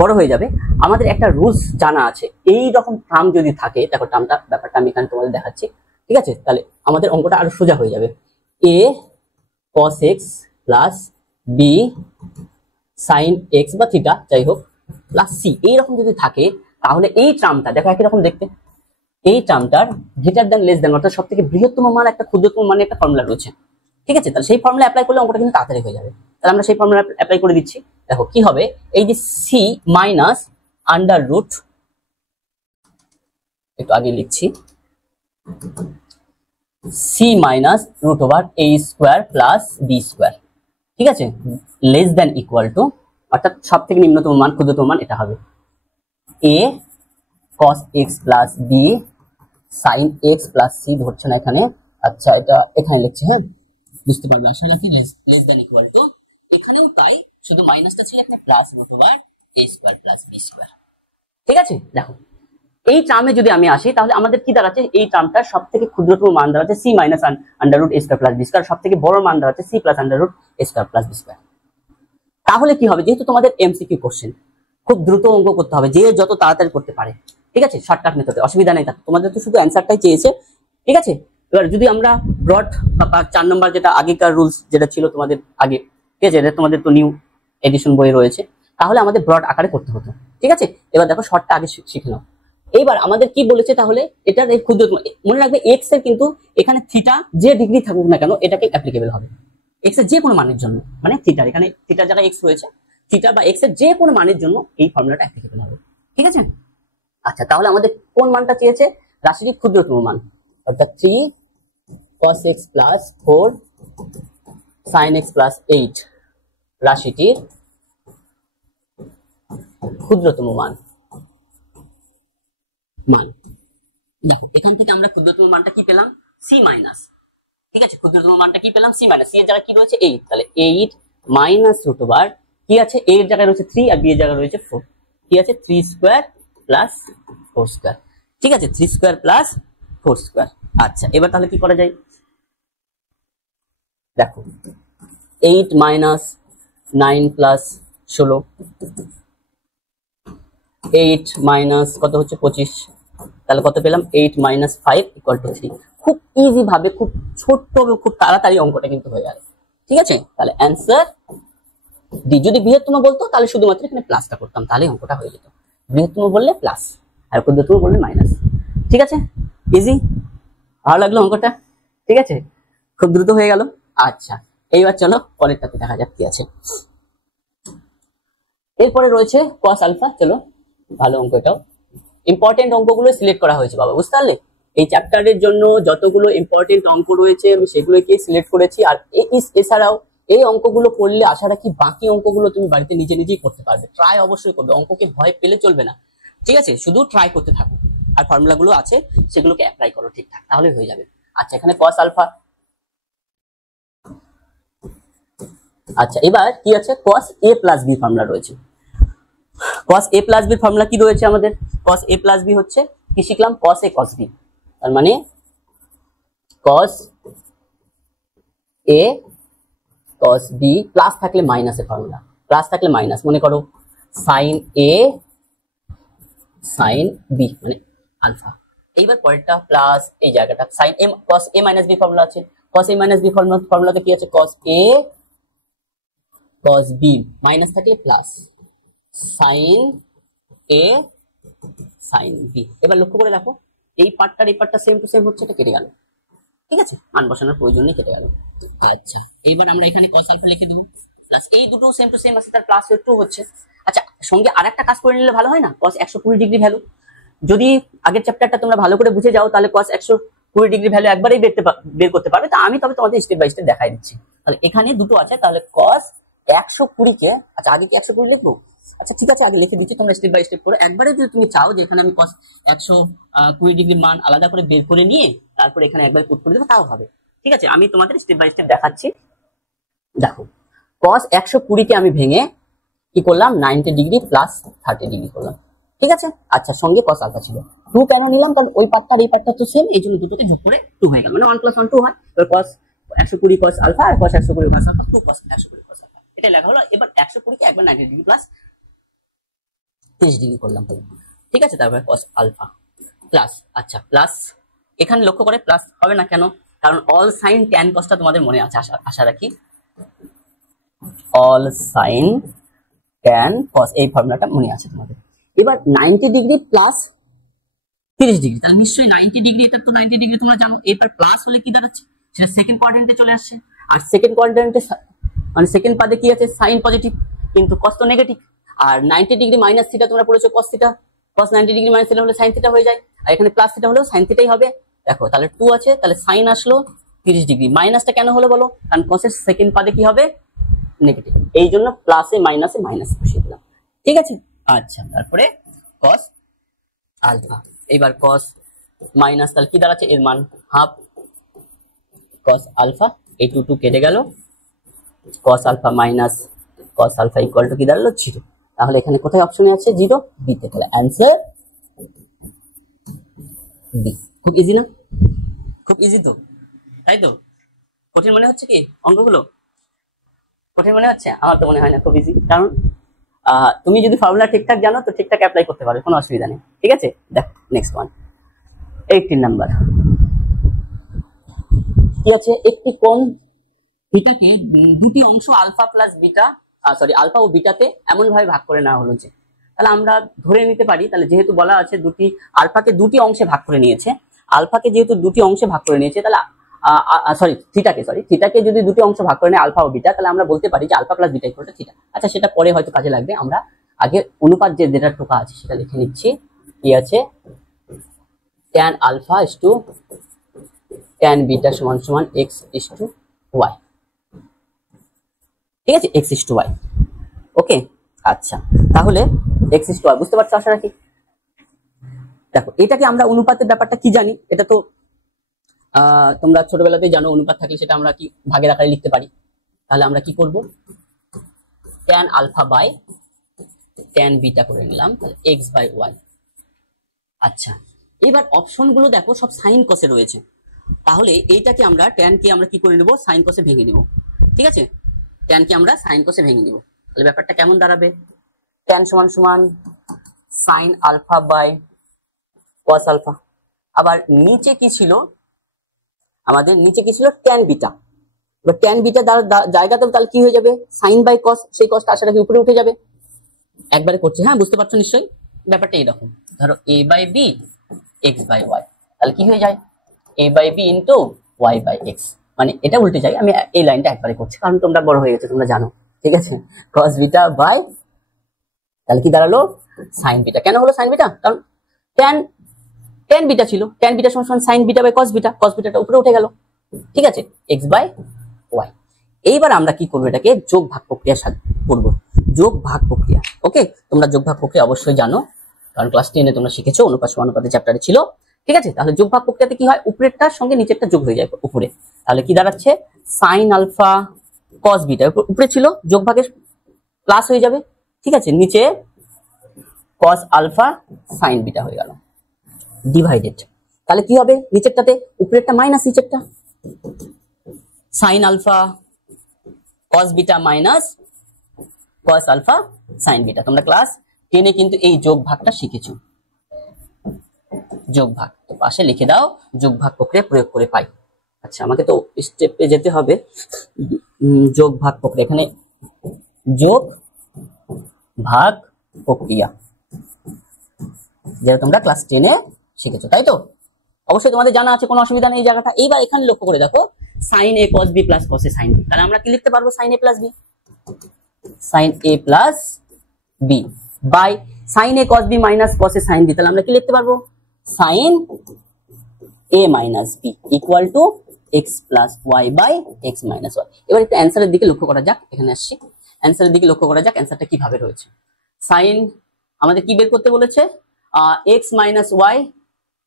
বড় হয়ে যাবে। আমাদের একটা রুলস জানা আছে, এই রকম টার্ম যদি থাকে, দেখো টার্মটা ব্যাপারটা আমি এখানে তোমাদের দেখাচ্ছি, ঠিক আছে, তাহলে আমাদের অঙ্কটা আরো সোজা হয়ে যাবে। a cos x plus b sin x বা থিটা যাই হোক প্লাস c, এইরকম যদি থাকে তাহলে এই টার্মটা দেখো একই রকম দেখতে, এই টার্মটার গ্রেটার দ্যান লেস দ্যান, অর্থাৎ সবথেকে বৃহত্তম মান একটা ক্ষুদ্রতম মানে একটা ফর্মুলা রয়েছে, ঠিক আছে। তাহলে সেই ফর্মুলা অ্যাপ্লাই করলে অঙ্কটা কিন্তু তাড়াতাড়ি হয়ে যাবে। তাহলে আমরা সেই ফর্মুলা অ্যাপ্লাই করে দিচ্ছি। দেখো কি হবে, এই যে c মাইনাস আন্ডার রুট, একটু আগে লিখছি, c minus root over a square plus b square, ঠিক আছে, লেস দ্যান ইকুয়াল টু, অর্থাৎ সব থেকে নিম্নতম মান ক্ষুদ্রতম মান এটা হবে a cos x plus b sin x plus c, ধরছে না এখানে, আচ্ছা এটা এখানে লিখছি, হ্যাঁ বুঝতে পারবে আশা রাখি, লেস দ্যান ইকুয়াল টু, এখানেও তাই, শুধু মাইনাসটা ছিল এখানে plus root over a square plus b square, ঠিক আছে। দেখো এই টার্মে যদি আমি আসি তাহলে আমাদের কি দাঁড়াচ্ছে, এই টার্মটার সব থেকে ক্ষুদ্রতম মান দাঁড়াচ্ছে c minus under root a square plus b square, সব থেকে বড় মান দাঁড়াচ্ছে c plus under root a square plus b square. তাহলে কি হবে, যেহেতু তোমাদের এমসিকিউ কোশ্চেন, খুব দ্রুত অঙ্ক করতে হবে, যে যত তাড়াতাড়ি করতে পারে, ঠিক আছে, শর্টকাট মেথডে অসুবিধা নেই। তোমাদের তো শুধু অ্যান্সারটাই চেয়েছে, ঠিক আছে। এবার যদি আমরা ব্রড বা 4 নম্বর যেটা আগেকার রুলস যেটা ছিল তোমাদের আগে, ঠিক আছে, এটা তোমাদের তো নিউ এডিশন বই রয়েছে, তাহলে আমাদের ব্রড আকারে করতে হতো, ঠিক আছে। এবার দেখো শর্টটা আগে শিখে নাও। এইবার আমাদের কি বলেছে, তাহলে এটার এই ক্ষুদ্রতম, মনে রাখবে এক্স এর কিন্তু এখানে থিটা যে ডিগ্রি থাকুক না কেন এটাকে অ্যাপ্লিকেবল হবে এক্স এর যে কোনো মানের জন্য, মানে থিটার এখানে থিটার জায়গায় এক্স রয়েছে, থিটা বা এক্স এর যে কোনো মানের জন্য এই ফর্মুলাটা অ্যাপ্লিকেবল হবে, ঠিক আছে। আচ্ছা তাহলে আমাদের কোন মানটা চেয়েছে, রাশিটির ক্ষুদ্রতম মান, অর্থাৎ 3 cos x plus 4 sin x plus 8 রাশিটির ক্ষুদ্রতম মান। দেখো এখান থেকে আমরা ক্ষুদ্রতম মানটা কি পেলাম, c মাইনাস, ঠিক আছে, ক্ষুদ্রতম মানটা কি পেলাম, c মাইনাস, c এর জায়গায় কি রয়েছে 8, তাহলে 8 মাইনাস রুট ওভার কি আছে, a এর জায়গায় রয়েছে 3 আর b এর জায়গায় রয়েছে 4, কি আছে 3 স্কয়ার প্লাস 4 স্কয়ার, ঠিক আছে, 3 স্কয়ার প্লাস 4 স্কয়ার। আচ্ছা এবার তাহলে কি করা যায়, দেখো 8 মাইনাস 9 প্লাস 16, 8 মাইনাস কত হচ্ছে 25, তাহলে কত পেলাম 8 মাইনাস 5 ইকুয়াল টু 3। খুব ইজি ভাবে, খুব ছোট্ট খুব তাড়াতাড়ি অঙ্কটা কিন্তু হয়ে গেল, ঠিক আছে। তাহলে অ্যান্সার ডি। যদি বৃহত্তম বলতো তাহলে শুধুমাত্র এখানে প্লাসটা করতাম, তাহলে অঙ্কটা হয়ে যেত। বৃহত্তম বললে প্লাস আর ক্ষুদ্রতম বললে মাইনাস। ঠিক আছে, ইজি, ভালো লাগলো অঙ্কটা? ঠিক আছে, খুব দ্রুত হয়ে গেল। আচ্ছা, এইবার চলো পরেরটাতে দেখা যাক কি আছে। এরপরে রয়েছে কস আলফা। চলো, ভালো অঙ্ক, এটাও ইম্পর্টেন্ট অঙ্কগুলো সিলেক্ট করা হয়েছে বাবা, বুঝতে পারলে? এই চ্যাপ্টারের জন্য যতগুলো ইম্পর্টেন্ট অঙ্ক রয়েছে আমি সেগুলোকে সিলেক্ট করেছি। আর এছাড়াও এই অঙ্কগুলো করলে আশা রাখি বাকি অঙ্কগুলো তুমি বাড়িতে নিজে নিজেই করতে পারবে। ট্রাই অবশ্যই করবে, অঙ্ককে ভয় পেলে চলবে না। ঠিক আছে, শুধু ট্রাই করতে থাকো, আর ফর্মুলাগুলো আছে সেগুলোকে অ্যাপ্লাই করো ঠিকঠাক, তাহলে হয়ে যাবে। আচ্ছা, এখানে কস আলফা। আচ্ছা, এবার কি আছে? কস এ প্লাস বি ফর্মুলা রয়েছে। কস এ প্লাস বি ফর্মুলা কি রয়েছে আমাদের? কস এ প্লাস বি হচ্ছে কি শিখলাম? কস এ কস বি, তার মানে কস এ কস বি প্লাস থাকলে মাইনাসের ফর্মুলা, প্লাস থাকলে মাইনাস। মনে করো সাইন এ সাইন বি মানে আলফা। এইবার পরেরটা প্লাস, এই জায়গাটা sign A cos A minus B formula আছে। কস এ মাইনাস বি ফর্মুলাতে কি আছে? কস এ কস বি মাইনাস থাকলে প্লাস সাইন এ সাইন বি। এবার লক্ষ্য করে দেখো, এই পার্টটার এই পার্টটা সেম টু সেম হচ্ছে, এটা কেটে গেল। ঠিক আছে, মান বসানোর প্রয়োজন নেই, কেটে গেল। আচ্ছা, এইবার আমরা এখানে cos আলফা লিখে দেবো, প্লাস এই দুটো সেম টু সেম আছে, তার প্লাস একটু হচ্ছে। আচ্ছা, সঙ্গে আরেকটা কাজ করে নিলে ভালো হয় না? cos 120 ডিগ্রি ভ্যালু, যদি আগের চ্যাপ্টারটা তোমরা ভালো করে বুঝে যাও তাহলে cos 120 ডিগ্রি ভ্যালু একবারেই বের করতে পারবে। তা আমি তবে তোমাদের স্টেপ বাই স্টেপ দেখাই দিচ্ছি। তাহলে এখানে দুটো আছে, তাহলে cos 120 কে, আচ্ছা আগে কি 120 লিখবো? আচ্ছা ঠিক আছে, আগে লিখে দিচ্ছি, তোমরা স্টেপ বাই স্টেপ করো। একবারে যদি তুমি চাও যে এখানে আমি cos 120 ডিগ্রি মান আলাদা করে বের করে নিয়ে তারপর এখানে একবার পুট করে দেবো, তাও হবে। ঠিক আছে, আমি তোমাদের স্টেপ বাই স্টেপ দেখাচ্ছি। দেখো, cos 120 কে আমি ভেঙে কি করলাম? 90 ডিগ্রি প্লাস 30 ডিগ্রি করলাম। ঠিক আছে, আচ্ছা, সঙ্গে cos আলফা ছিল। 2 কেন নিলাম? কারণ ওই পার্টটা আর এই পার্টটা তো সেম, এই জন্য দুটোকে যোগ করে 2 হয়ে গেল, মানে 1 + 1 2 হয়। তো cos 120 cos আলফা আর cos 120 cos alpha 2 cos 120 cos alpha, এটা লেখা হলো। এবার 120 কে একবার 90 ডিগ্রি প্লাস 30 ডিগ্রি করলাম। ঠিক আছে, তারপরে cos আলফা প্লাস, আচ্ছা প্লাস, এখানে লক্ষ্য করে প্লাস হবে না কেন? কারণ অল সাইন ট্যান কসটা তোমাদের মনে আছে, আশা রাখি। অল সাইন ট্যান কস, এই ফর্মুলাটা মনে আছে তোমাদের। এবার 90 ডিগ্রি প্লাস 30 ডিগ্রি, তাহলে নিশ্চয়ই 90 ডিগ্রি, এটা তো 90 ডিগ্রি তোমরা জানো। এরপর প্লাস হলে কি দাঁড়াচ্ছে? সেটা সেকেন্ড কোয়াড্রেন্টে চলে আসছে। আর সেকেন্ড কোয়াড্রেন্টে মানে সেকেন্ড পাদে কি আছে? সাইন পজিটিভ, কিন্তু কস তো নেগেটিভ। আর 90 ডিগ্রি মাইনাস থিটা তোমরা পড়েছো, কস থিটা। কস 90 ডিগ্রি মাইনাস থিটা হলে সাইন থিটা হয়ে যায়, আর এখানে প্লাস থিটা হলেও সাইন থিটাই হবে। দেখো, তাহলে 2 আছে, তাহলে সাইন আসলো 30 ডিগ্রি। মাইনাসটা কেন হলো বলো? কারণ কসের সেকেন্ড পাদে কি হবে? নেগেটিভ, এই জন্য প্লাসে মাইনাসে মাইনাস বসিয়ে দিলাম। ঠিক আছে, আচ্ছা, তারপরে cos আলফা। এবার cos মাইনাস, তাহলে কি দাঁড়াচ্ছে? এর মান হাফ cos আলফা, এই 2 কেটে গেল। cos alpha minus cos alpha equal to কি দাঁড়ালো? 0। তাহলে এখানে কোথায় অপশনে আছে? 0 বিতে। তাহলে অ্যান্সার বি। খুব ইজি না? খুব ইজি তো, তাই তো? কঠিন মনে হচ্ছে কি অঙ্কগুলো? কঠিন মনে হচ্ছে? আমার তো মনে হয় না, খুব ইজি। কারণ তুমি যদি ফর্মুলা ঠিকঠাক জানো তো ঠিকঠাক অ্যাপ্লাই করতে পারবে, কোনো অসুবিধা নেই। ঠিক আছে, দেখো নেক্সট ওয়ান, 18 নাম্বার। কি আছে? একটি কোণ থিটাকে দুটি অংশ alpha plus beta, sorry alpha ও বিটাতে এমন ভাবে ভাগ করে নেওয়া হলো যে, তাহলে আমরা ধরে নিতে পারি, তাহলে যেহেতু বলা আছে দুটি আলফাকে দুটি অংশে ভাগ করে নিয়েছে, আলফাকে যেহেতু দুটি অংশে ভাগ করে নিয়েছে, তাহলে থিটাকে যদি দুটি অংশ ভাগ করে নেয় আলফা ও বিটা, তাহলে আমরা বলতে পারি যে alpha plus beta equal to theta. আচ্ছা, সেটা পরে হয়তো কাজে লাগবে, আমরা আগে অনুপাত যেটা টোকা আছে সেটা লিখে নিচ্ছি। কি আছে? tan alpha is to tan beta সমান সমান x ইস টু y। ঠিক আছে, x is to y। Okay, আচ্ছা, তাহলে x ইস টু y বুঝতে পারছো আশা রাখি? দেখো, এটাকে আমরা অনুপাতের ব্যাপারটা কি জানি, এটা তো তোমরা ছোটবেলাতেই জানো, অনুপাত থাকলে সেটা আমরা কি ভাগের আকারে লিখতে পারি। তাহলে আমরা কি করব? tan alpha by tan beta করে নিলাম, তাহলে x বাই y। আচ্ছা, এবার অপশনগুলো দেখো সব সাইন কসে রয়েছে, তাহলে এইটাকে আমরা tan কে আমরা কি করে নেব? সাইন কসে ভেঙে দিব। ঠিক আছে, tan কে আমরা সাইন কসে ভেঙে দিব। তাহলে ব্যাপারটা কেমন দাঁড়াবে? tan সমান সমান sine alpha by cos alpha. আবার নিচে কি ছিল আমাদের? নিচে কি ছিল? tan beta. এবার ট্যান বিটা জায়গাতে তাহলে কি হয়ে যাবে, সাইন বাই কস, সেই কসটা আসাটা কি উপরে উঠে যাবে। একবারে করছে, হ্যাঁ বুঝতে পারছো নিশ্চয়ই ব্যাপারটা এইরকম। ধরো a by B X by Y, তাহলে কি হয়ে যায় a by B into Y by X, মানে এটা উল্টে যায়। আমি এই লাইনটা একবারে করছি কারণ তোমরা বড় হয়ে গেছে, তোমরা জানো, ঠিক আছে। কস বিটা বাই, তাহলে কি দাঁড়ালো সাইন বিটা। কেন হলো সাইন বিটা, কারণ ট্যান বিটা ছিল, ট্যান বিটা সমান sine beta by cos beta, cos বিটাটা উপরে উঠে গেল, ঠিক আছে, এক্স বাই ওয়াই। এইবার আমরা কি করবো, এটাকে যোগ ভাগ প্রক্রিয়া করব, যোগ ভাগ প্রক্রিয়া। ওকে, তোমরা যোগ ভাগ প্রক্রিয়া অবশ্যই জানো, কারণ ক্লাস 10 তোমরা শিখেছো, অনুপাত সমানুপাতের চ্যাপ্টারে ছিল, ঠিক আছে। তাহলে যোগ ভাগ প্রক্রিয়াতে কি হয়, উপরেরটার সঙ্গে নিচেরটা যোগ হয়ে যায় উপরে, তাহলে কি দাঁড়াচ্ছে সাইন আলফা কস বিটা, উপরে ছিল যোগ ভাগের প্লাস হয়ে যাবে, ঠিক আছে, নিচে কস আলফা সাইন বিটা হয়ে গেল ডিভাইডেড। তাহলে কি হবে, নিচেরটাতে উপরেরটা মাইনাস নিচেরটা, sine alpha cos beta minus cos alpha sine beta. তোমরা ক্লাস 10 কিন্তু এই যোগ ভাগটা শিখেছো, যোগ ভাগ, তো পাশে লিখে দাও যোগ ভাগ প্রক্রিয়া প্রয়োগ করে পাই। আচ্ছা, আমাকে তো স্টেপে যেতে হবে, যোগ ভাগ প্রক্রিয়া, এখানে যোগ ভাগ প্রক্রিয়া যেটা তোমরা ক্লাস 10 শিখেছো, তাই তো অবশ্যই তোমাদের জানা আছে, কোনো অসুবিধা নেই এই জায়গাটা। এইবার এখানে লক্ষ্য করে দেখো sine A cos B plus cos A sine B, তাহলে আমরা কি লিখতে পারবো sine A plus B, sine A plus B by sine A cos B minus cos A sine B, তাহলে আমরা কি লিখতে পারবো sine A minus B equal to X plus Y by X minus Y. এবার একটু অ্যান্সারের দিকে লক্ষ্য করা যাক, এখানে আসছি, অ্যান্সারের দিকে লক্ষ্য করা যাক অ্যান্সারটা কিভাবে রয়েছে। সাইন আমাদের কি বের করতে বলেছে, X minus Y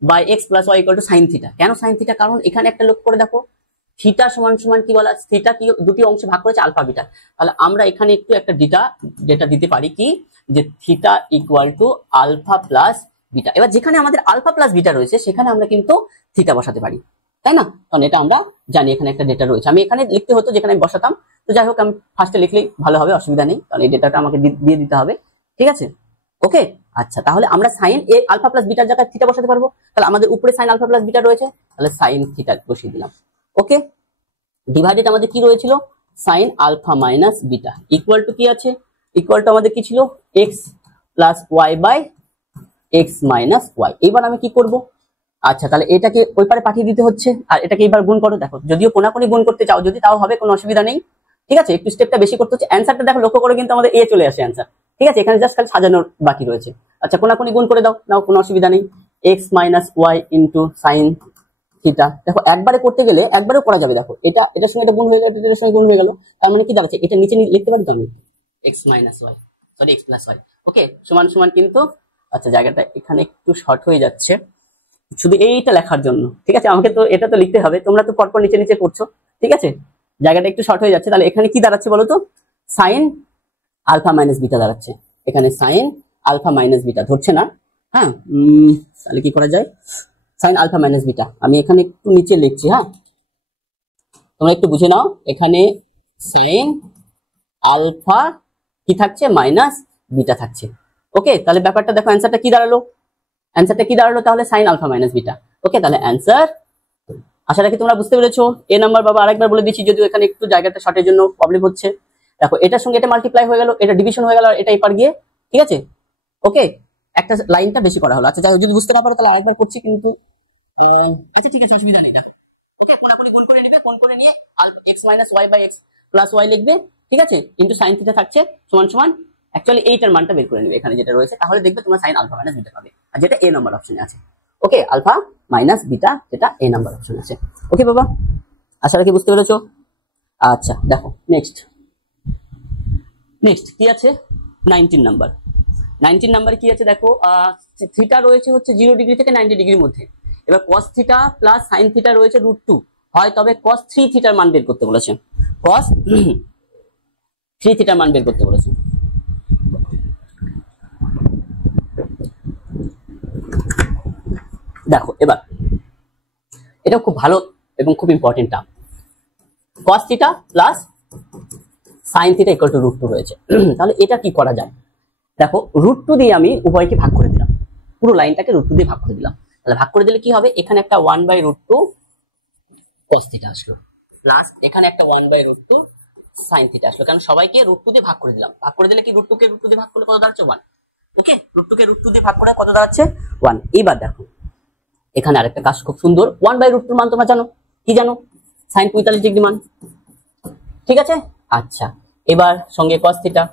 by X plus Y equal to sine theta. কেন সাইন থিটা, কারণ এখানে একটা লক্ষ্য করে দেখো থিটা সমান সমান কি বলা, থিটা কি দুটি অংশে ভাগ করেছে আলফা বিটা, তাহলে আমরা এখানে একটু একটা ডেটা দিতে পারি কি, যে theta equal to alpha plus beta. এবার যেখানে আমাদের আলফা প্লাস বিটা রয়েছে সেখানে আমরা কিন্তু থিটা বসাতে পারি, তাই না, কারণ এটা আমরা জানি এখানে একটা ডেটা রয়েছে। আমি এখানে লিখতে হতো যেখানে আমি বসাতাম, তো যাই হোক আমি ফার্স্টে লিখলেই ভালো হবে, অসুবিধা নেই, কারণ এই ডেটাটা আমাকে দিয়ে দিতে হবে, ঠিক আছে। ওকে, আচ্ছা, তাহলে আমরা সাইন এ আলফা প্লাস বিটার জায়গায় থিটা বসাতে পারবো, তাহলে আমাদের উপরে সাইন আলফা প্লাস বিটা রয়েছে, তাহলে সাইন থিটা বসিয়ে দিলাম। ওকে, ডিভাইডেড আমাদের কি রয়েছিল sine alpha minus beta equal to কি আছে, ইকুয়াল টু আমাদের কি ছিল X plus Y by X minus Y. এবার আমি কি করব, আচ্ছা তাহলে এটাকে ওই পারে পাঠিয়ে দিতে হচ্ছে, আর এটাকে এবার গুণ করো। দেখো যদিও কোনাকুনি গুণ করতে চাও যদি তাও হবে, কোনো অসুবিধা নেই, ঠিক আছে, একটু স্টেপটা বেশি করতে হচ্ছে। অ্যান্সারটা দেখো লক্ষ্য করে কিন্তু আমাদের এ চলে আসে অ্যান্সার, ঠিক আছে, এখানে জাস্ট খালি সাজানোর বাকি রয়েছে। আচ্ছা কোনাকুনি গুণ করে দাও, নাও কোনো অসুবিধা নেই, X minus Y into sine theta. দেখো একবারে করতে গেলে একবারেও করা যাবে, দেখো এটার সঙ্গে এটা গুণ হয়ে গেল, এটার সঙ্গে গুণ হয়ে গেল, তার মানে কি দাঁড়াচ্ছে, এটা নিচে লিখতে পারি তো আমি X minus Y, sorry X plus Y, okay সমান সমান কিন্তু, আচ্ছা জায়গাটা এখানে একটু শর্ট হয়ে যাচ্ছে শুধু এইটা লেখার জন্য, ঠিক আছে, আমাকে তো এটা তো লিখতে হবে, তোমরা তো পরপর নিচে নিচে করছো, ঠিক আছে, জায়গাটা একটু শর্ট হয়ে যাচ্ছে। তাহলে এখানে কি দাঁড়াচ্ছে বলো তো, সাইন আলফা মাইনাস বিটা দাঁড়াচ্ছে, এখানে সাইন আলফা মাইনাস বিটা ধরছে না, হ্যাঁ, তাহলে কি করা যায়, সাইন আলফা মাইনাস বিটা আমি এখানে একটু নিচে লিখছি, হ্যাঁ তোমরা একটু বুঝে নাও, এখানে সাইন আলফা কি থাকছে মাইনাস বিটা থাকছে। ওকে, তাহলে ব্যাপারটা দেখো অ্যান্সারটা কি দাঁড়ালো, অ্যান্সারটা কি দাঁড়ালো তাহলে সাইন আলফা মাইনাস বিটা। ওকে, তাহলে অ্যান্সার আশা রাখি তোমরা বুঝতে পেরেছো। এ নাম্বার বাবা আরেকবার বলে দিচ্ছি, যদিও এখানে একটু জায়গাটা শর্টের জন্য প্রবলেম হচ্ছে। দেখো এটার সঙ্গে এটা মাল্টিপ্লাই হয়ে গেল, এটা ডিভিশন হয়ে গেল, আর এটা এপার গিয়ে, ঠিক আছে, ওকে একটা লাইনটা বেশি করা হলো। আচ্ছা যাই হোক, যদি বুঝতে না পারো তাহলে আরেকবার করছি, কিন্তু আচ্ছা ঠিক আছে, অসুবিধা নেই। ওকে, কোনাকুনি গুণ করে নেবে, কোণ করে নিয়ে x minus Y by X plus Y লিখবে, ঠিক আছে, কিন্তু সাইন থিটা থাকছে সমান সমান অ্যাকচুয়ালি এইটার মানটা বের করে নেবে এখানে যেটা রয়েছে, তাহলে দেখবে তোমরা সাইন আলফা মাইনাস বিটা পাবে, আর যেটা এ নাম্বার অপশনে আছে। ওকে, আলফা মাইনাস বিটা যেটা এ নাম্বার অপশন আছে। ওকে বাবা, আশা রাখি বুঝতে পেরেছো। আচ্ছা দেখো নেক্সট কি আছে, 19 নাম্বার। 19 নাম্বার কি আছে দেখো, থিটা রয়েছে হচ্ছে 0 ডিগ্রি থেকে 90 ডিগ্রির মধ্যে। এবার cos theta plus sin theta রয়েছে √2 হয়, তবে cos 3 থিটার মান বের করতে বলেছে, cos 3 থিটার মান বের করতে বলেছে। দেখো এবার এটা খুব ভালো এবং খুব important term, cos theta plus sin theta equal two √2 রয়েছে। তাহলে এটা কি করা যায়, দেখো √2 দিয়ে আমি উভয়কে ভাগ করে দিলাম, পুরো লাইনটাকে √2 দিয়ে ভাগ করে দিলাম। তাহলে ভাগ করে দিলে কি হবে, এখানে একটা 1/√2 cos থিটা আসলো, প্লাস এখানে একটা 1/√2 sin থিটা আসলো, কারণ সবাইকে √2 দিয়ে ভাগ করে দিলাম। ভাগ করে দিলে কি √2 কে √2 দিয়ে ভাগ করলে কত দাঁড়াচ্ছে 1। ওকে, √2 কে √2 দিয়ে ভাগ করে কত দাঁড়াচ্ছে 1। এইবার দেখো এখানে আরেকটা কাজ খুব সুন্দর, 1/√2 মান তোমরা জানো, কি জানো? sin 45 ডিগ্রি মান, ঠিক আছে। আচ্ছা, এবার সঙ্গে cos থিটা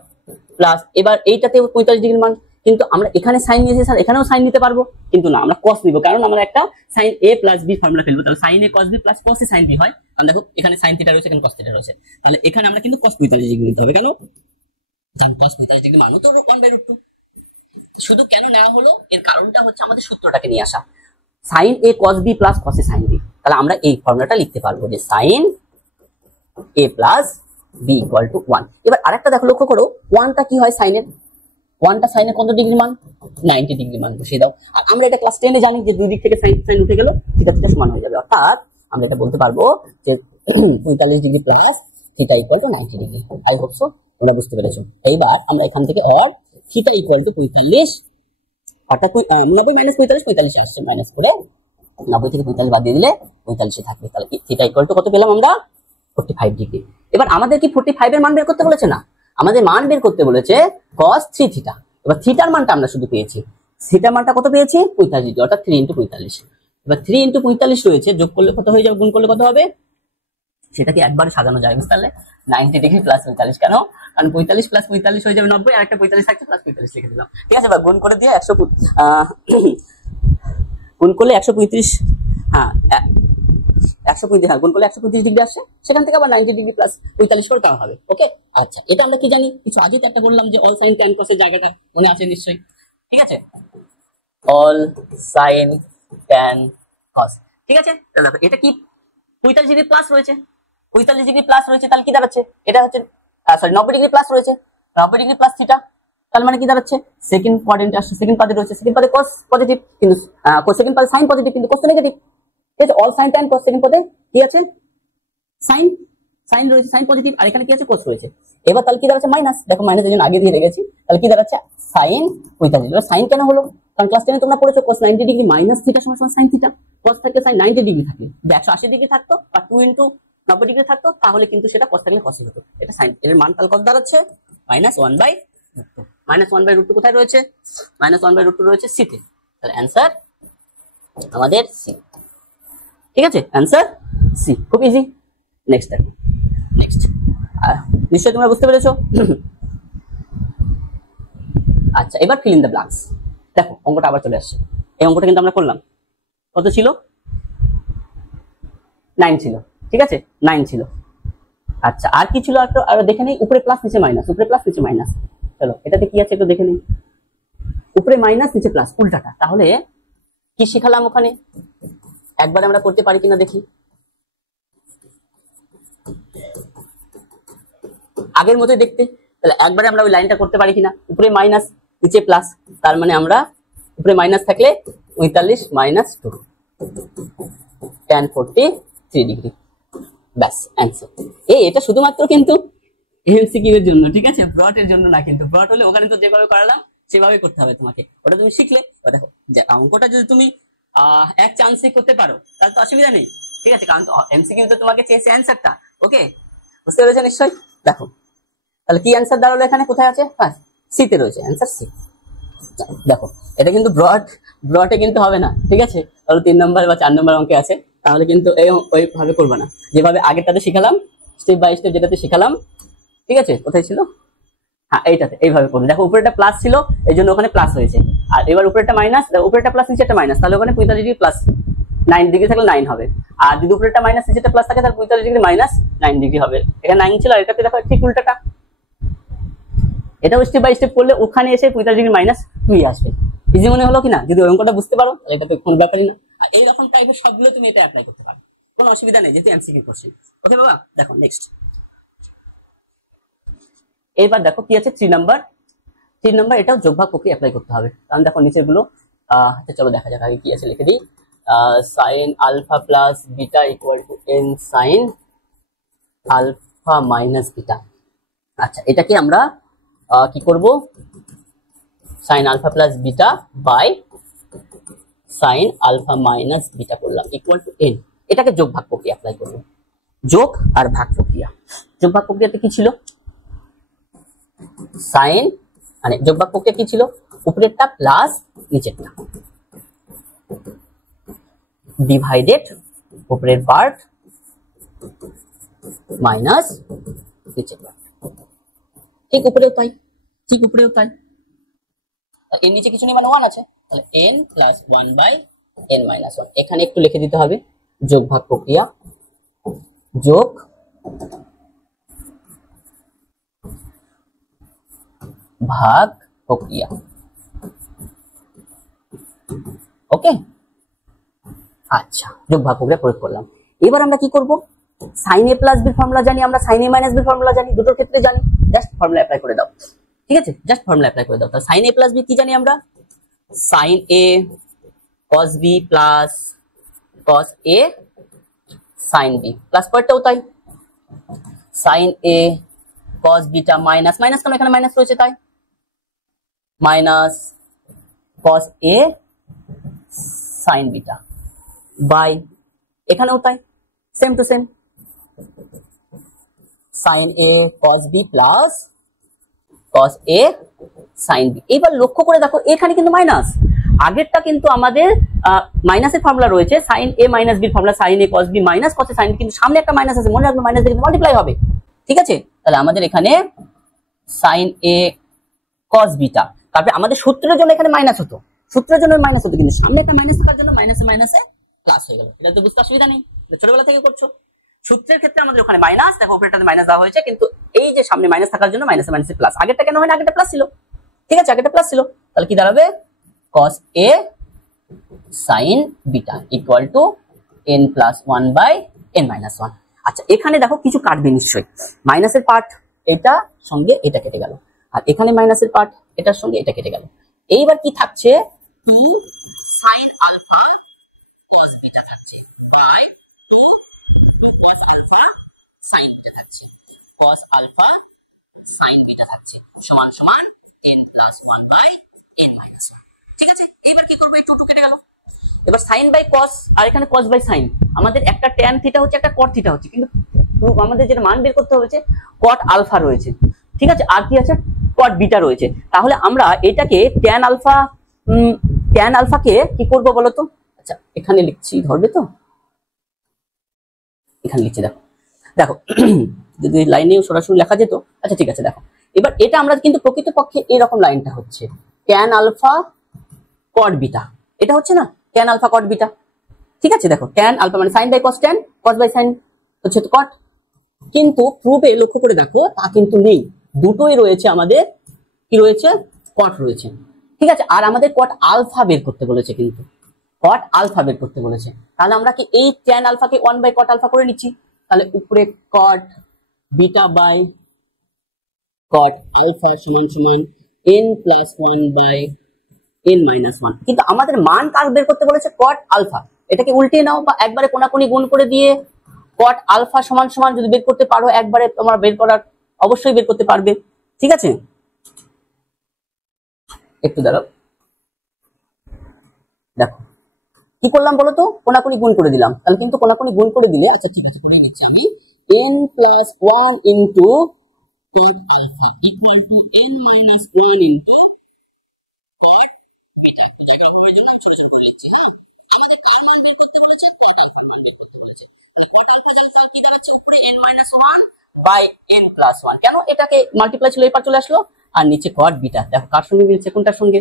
প্লাস এবার এইটাতে 45 ডিগ্রি মান, কিন্তু আমরা এখানে sin নিয়েছি স্যার, এখানেও sin নিতে পারবো, কিন্তু না আমরা cos নিব, কারণ আমরা একটা sin a + b ফর্মুলা ফেলবো। তাহলে sin a cos b + cos a sin b হয়। কারণ দেখো এখানে sin থিটা রয়েছে, এখানে cos থিটা রয়েছে, তাহলে এখানে আমরা কিন্তু cos 45 ডিগ্রি নিতে হবে। কেন? কারণ cos 45 ডিগ্রি মানও তো 1/√2। শুধু কেন নেওয়া হলো, এর কারণটা হচ্ছে আমাদের সূত্রটাকে নিয়ে আসা, sin a cos b + cos a sin b। তাহলে আমরা এই ফর্মুলাটা লিখতে পারবো যে sin a + b = 1। এবার আরেকটা দেখো, লক্ষ্য করো 1টা কি হয় sin এর, 1টা sin এর কত ডিগ্রি মান? 90 ডিগ্রি মান বসিয়ে দাও। আর আমরা এটা ক্লাস 10 এ জানি যে দুই দিক থেকে sin sin উঠে গেল, থিটা থিটা সমান হয়ে যাবে। অর্থাৎ আমরা এটা বলতে পারবো যে 45 degree plus theta = 90 degree. I hope so তোমরা বুঝতে পেরেছো। এইবার আমরা এখান থেকে অড থিটা = 45, অর্থাৎ 90 - 45 45 আসছে, মাইনাস করে 90 থেকে 45 বাদ দিয়ে দিলে 45 থাকবে। তাহলে থিটা = কত পেলাম আমরা? 45 ডিগ্রি। এবার আমাদের কি 45 এর মান বের করতে বলেছে? না, আমাদের মান বের করতে বলেছে cos 3 থিটা। এবার থিটার মানটা আমরা শুধু পেয়েছি, থিটার মানটা কত পেয়েছি? 45 ডিগ্রি, অর্থাৎ 3 × 45। এবার 3 × 45 রয়েছে, যোগ করলে কত হয়ে যাবে, গুণ করলে কত হবে? সেটা কি একবারে সাজানো যায়? বুঝতে পারলে? 90 ডিগ্রি প্লাস 45, কেন? কারণ 45 + 45 হয়ে যাবে 90, আর একটা 45 থাকছে, প্লাস 45 লিখে দিলাম, ঠিক আছে। এবার গুণ করে দিয়ে 100 গুণ করলে 135, হ্যাঁ 135, হ্যাঁ গুণ করলে 135 ডিগ্রি আসছে, সেখান থেকে আবার 90 ডিগ্রি প্লাস 45 করে দেওয়া হবে। ওকে, আচ্ছা, এটা আমরা কি জানি? কিছু আগে তো একটা বললাম যে অল সাইন ট্যান কস এর জায়গাটা মনে আছে নিশ্চয়ই, ঠিক আছে। অল সাইন ট্যান কস, ঠিক আছে। তাহলে দেখো এটা কি 45 ডিগ্রি প্লাস রয়েছে, 45 ডিগ্রি প্লাস রয়েছে, তাহলে কি দাঁড়াচ্ছে? এটা হচ্ছে সরি 90 ডিগ্রি প্লাস রয়েছে, 90 ডিগ্রি প্লাস থিটা, তার মানে কি দাঁড়াচ্ছে? সেকেন্ড কোয়াড্রেন্ট আসছে, সেকেন্ড পাদে রয়েছে, সেকেন্ড পাদে cos পজিটিভ, কিন্তু সেকেন্ড পাদে sin পজিটিভ, কিন্তু cos নেগেটিভ। ঠিক আছে, all sine tan cos, second পদে কি আছে? sin, sin রয়েছে, sin পজিটিভ, আর এখানে কি আছে? cos রয়েছে। এবার তাহলে কি দাঁড়াচ্ছে? মাইনাস, দেখো মাইনাস এর জন্য আগে দিয়ে রেখেছি, তাহলে কি দাঁড়াচ্ছে? sin 45। এবার sin কেন হলো? কারণ ক্লাস 10 এ তোমরা পড়েছো cos 90 ডিগ্রি মাইনাস থিটা সমান sin থিটা। cos থেকে sin 90 ডিগ্রি থাকে, 180 ডিগ্রি থাকতো বা 2 × 90 ডিগ্রি থাকতো, তাহলে কিন্তু সেটা cos থাকলে cos হতো। এটা sin এর মান তাহলে কত দাঁড়াচ্ছে? -1/√2। -1/√2 কোথায় রয়েছে? -1/√2 রয়েছে c তে। তাহলে অ্যানসার আমাদের c, ঠিক আছে, অ্যানসার c। খুব ইজি। নেক্সট দেখো, নেক্সট নিশ্চয়ই তোমরা বুঝতে পেরেছো। আচ্ছা, এবার ফিল ইন দ্য ব্ল্যাঙ্কস। দেখো অঙ্কটা আবার চলে আসছে, এই অঙ্কটা কিন্তু আমরা করলাম, কত ছিল? 9 ছিল, ঠিক আছে, 9 ছিল। আচ্ছা, আর কি ছিল? একটু আর দেখে নেই, উপরে প্লাস নিচে মাইনাস, উপরে প্লাস নিচে মাইনাস। চলো এটাতে কি আছে একটু দেখে নেই, উপরে মাইনাস নিচে প্লাস, উল্টাটা। তাহলে কি শিখালাম ওখানে? একবার আমরা করতে পারি কিনা দেখি, আগের মতোই দেখতে। তাহলে একবারে আমরা ওই লাইনটা করতে পারি কিনা, উপরে মাইনাস নিচে প্লাস, তার মানে আমরা উপরে মাইনাস থাকলে 45 - 2 tan 43 ডিগ্রি, ব্যাস অ্যান্সার। এটা শুধুমাত্র কিন্তু এমসিকিউ এর জন্য, ঠিক আছে, ব্রড এর জন্য না। কিন্তু ব্রড হলে ওখানে তো যেভাবে করালাম সেভাবে করতে হবে তোমাকে, ওটা তুমি শিখলে। দেখো যে অঙ্কটা যদি তুমি এক চান্সে করতে পারো তাহলে তো অসুবিধা নেই, ঠিক আছে, কারণ তো এমসিকিউ তো তোমাকে চেয়েছে অ্যান্সারটা। ওকে, বুঝতে পেরেছো নিশ্চয়ই? দেখো তাহলে কি অ্যান্সার দাঁড়ালো এখানে, কোথায় আছে? হ্যাঁ সি তে রয়েছে, অ্যান্সার সি। দেখো এটা কিন্তু ব্রডে কিন্তু হবে না, ঠিক আছে, তাহলে 3 নম্বর বা 4 নম্বর অঙ্কে আছে, তাহলে কিন্তু ওইভাবে করবে না, যেভাবে আগেরটাতে শিখালাম, স্টেপ বাই স্টেপ যেটাতে শিখালাম, ঠিক আছে। কোথায় ছিল? হ্যাঁ এইটাতে, এইভাবে করবে। দেখো উপরেটা প্লাস ছিল, এই জন্য ওখানে প্লাস হয়েছে, আর এবার উপরেটা মাইনাস, উপরেটা প্লাস নিচেটা মাইনাস, তাহলে ওখানে 45 ডিগ্রি প্লাস 9 ডিগ্রি থাকলে 9 হবে। আর যদি উপরেটা মাইনাস নিচেটা প্লাস থাকে তাহলে 45 ডিগ্রি মাইনাস 9 ডিগ্রি হবে। এখানে 9 ছিল, আর এটাতে দেখো ঠিক উল্টাটা। এটাও স্টেপ বাই স্টেপ করলে ওখানে এসে 45 ডিগ্রি -2 আসবে। ইজি মনে হলো কিনা? যদি ওই অঙ্কটা বুঝতে পারো এটা তো কোনো ব্যাপারই না। আর এইরকম টাইপের সবগুলো তুমি এটা অ্যাপ্লাই করতে পারো, কোনো অসুবিধা নেই, যেহেতু এমসিকিউ কোশ্চেন। ওকে বাবা, দেখো নেক্সট। এবার দেখো কি আছে 3 নাম্বার। 3 নাম্বার এটাও যোগভাগ প্রক্রিয়া অ্যাপ্লাই করতে হবে, কারণ দেখো নিচের গুলো চলো দেখা যাক আগে কি আছে, লিখে দিই। sin alpha plus beta = n sin alpha minus beta. আচ্ছা, এটাকে আমরা কি করব? sin alpha plus beta by sin alpha minus beta করলাম = n। এটাকে যোগভাগ প্রক্রিয়া অ্যাপ্লাই করব। যোগ আর ভাগ প্রক্রিয়া। যোগ ভাগ প্রক্রিয়াতে কি ছিল, সাইন মানে যোগ ভাগ প্রক্রিয়া কি ছিল, উপরেরটা প্লাস নিচেরটা ডিভাইডেড উপরের পার্ট মাইনাস নিচের পার্ট। ঠিক উপরেও তাই, ঠিক উপরেও তাই। এর নিচে কিছু নেই মানে 1 আছে, তাহলে n plus 1 by n minus 1। এখানে একটু লিখে দিতে হবে যোগ ভাগ প্রক্রিয়া, যোগ ভাগ প্রক্রিয়া। ওকে, আচ্ছা, যোগ ভাগ প্রক্রিয়া প্রয়োগ করলাম। এবার আমরা কি করব, sign A plus B formula জানি আমরা, sine A minus B formula জানি, দুটোর ক্ষেত্রে জানি। জাস্ট ফর্মুলা অ্যাপ্লাই করে দাও, ঠিক আছে, জাস্ট ফর্মুলা অ্যাপ্লাই করে দাও। তাহলে সাইন এ প্লাস বি কি জানি আমরা, sine A cos B plus cos A sine B plus পরেরটাও তাই, sine A cos beta minus, minus কেন এখানে মাইনাস রয়েছে তাই, minus cos A sine beta by, এখানেও তাই, same to same, sine A cos B plus cos A sine B. এবার লক্ষ্য করে দেখো এখানে কিন্তু মাইনাস, আগেরটা কিন্তু আমাদের মাইনাসের ফর্মুলা রয়েছে, sign A minus B formula, sign A cos B minus cos A sine B, কিন্তু সামনে একটা মাইনাস আছে, মনে রাখবে মাইনাস দিয়ে কিন্তু মাল্টিপ্লাই হবে, ঠিক আছে। তাহলে আমাদের এখানে সাইন এ কস বিটা, তারপরে আমাদের সূত্রের জন্য এখানে মাইনাস হতো, সূত্রের জন্য মাইনাস হতো, কিন্তু সামনে একটা মাইনাস থাকার জন্য মাইনাসে মাইনাসে প্লাস হয়ে গেল। এটা তো বুঝতে অসুবিধা নেই, ছোটবেলা থেকে করছো। সূত্রের ক্ষেত্রে আমাদের ওখানে মাইনাস, দেখো উপরেটাতে মাইনাস দেওয়া হয়েছে, কিন্তু এই যে সামনে মাইনাস থাকার জন্য মাইনাসে মাইনাসে প্লাস। আগেরটা কেন হয় না, আগেরটা প্লাস ছিল, ঠিক আছে, আগেরটা প্লাস ছিল। তাহলে কি দাঁড়াবে, cos a sin beta equal to n plus 1 by n minus 1। আচ্ছা, এখানে দেখো কিছু কাটবে নিশ্চয়ই, মাইনাসের পার্ট এটা সঙ্গে এটা কেটে গেল, আর এখানে মাইনাসের পার্ট এটার সঙ্গে এটা কেটে গেল। এইবার কি থাকছে, sin আলফা cos বিটা থাকছে বাই sin বিটা থাকছে, cos আলফা sin বিটা থাকছে সমান সমান n plus 1 by n minus 1। ঠিক আছে, এবার কি করব, এই 2 কেটে গেল। এবার sin বাই cos আর এখানে cos বাই sin, আমাদের একটা tan থিটা হচ্ছে, একটা cot থিটা হচ্ছে, কিন্তু আমাদের যেটা মান বের করতে হয়েছে cot আলফা রয়েছে, ঠিক আছে, আর কি আছে cot বিটা রয়েছে। তাহলে আমরা এটাকে tan আলফাকে কি করব বলো তো, আচ্ছা এখানে লিখছি, ধরবে তো, এখানে লিখছি, দেখো দেখো যদি লাইনেও সরাসরি লেখা যেত, আচ্ছা ঠিক আছে। দেখো এবার এটা আমরা কিন্তু প্রকৃতপক্ষে এরকম লাইনটা হচ্ছে tan আলফা cot বিটা, এটা হচ্ছে না tan আলফা cot বিটা, ঠিক আছে। দেখো tan আলফা মানে sin by cos, tan cos by sin হচ্ছে তো cot, কিন্তু প্রুফে লক্ষ্য করে দেখো তা কিন্তু নেই, দুটোই রয়েছে আমাদের, কি রয়েছে, cot রয়েছে, ঠিক আছে। আর আমাদের cot আলফা বের করতে বলেছে, কিন্তু cot আলফা বের করতে বলেছে। তাহলে আমরা কি এই tan আলফাকে 1 বাই cot আলফা করে নিচ্ছি, তাহলে উপরে cot beta by cot alpha সমান সমান n plus 1 by n minus 1। কিন্তু আমাদের মান কার বের করতে বলেছে, cot আলফা। এটাকে উল্টিয়ে নাও বা একবারে কোনাকুনি গুণ করে দিয়ে cot আলফা সমান সমান যদি বের করতে পারো, একবারে তোমরা বের করার অবশ্যই বের করতে পারবে, ঠিক আছে। একটু দাঁড়াও, দেখো কি করলাম বলো তো, কোনাকুনি গুণ করে দিলাম, তাহলে কিন্তু কোনাকুনি গুণ করে দিলে, আচ্ছা ঠিক আছে করে দিচ্ছি আমি, n plus 1 into cot alpha equal to n minus 1 into by n plus 1। কেন, এটাকে মাল্টিপ্লাই ছিল, এপার চলে আসলো, আর নিচে cot বিটা, দেখো কার সঙ্গে মিলছে, কোনটার সঙ্গে,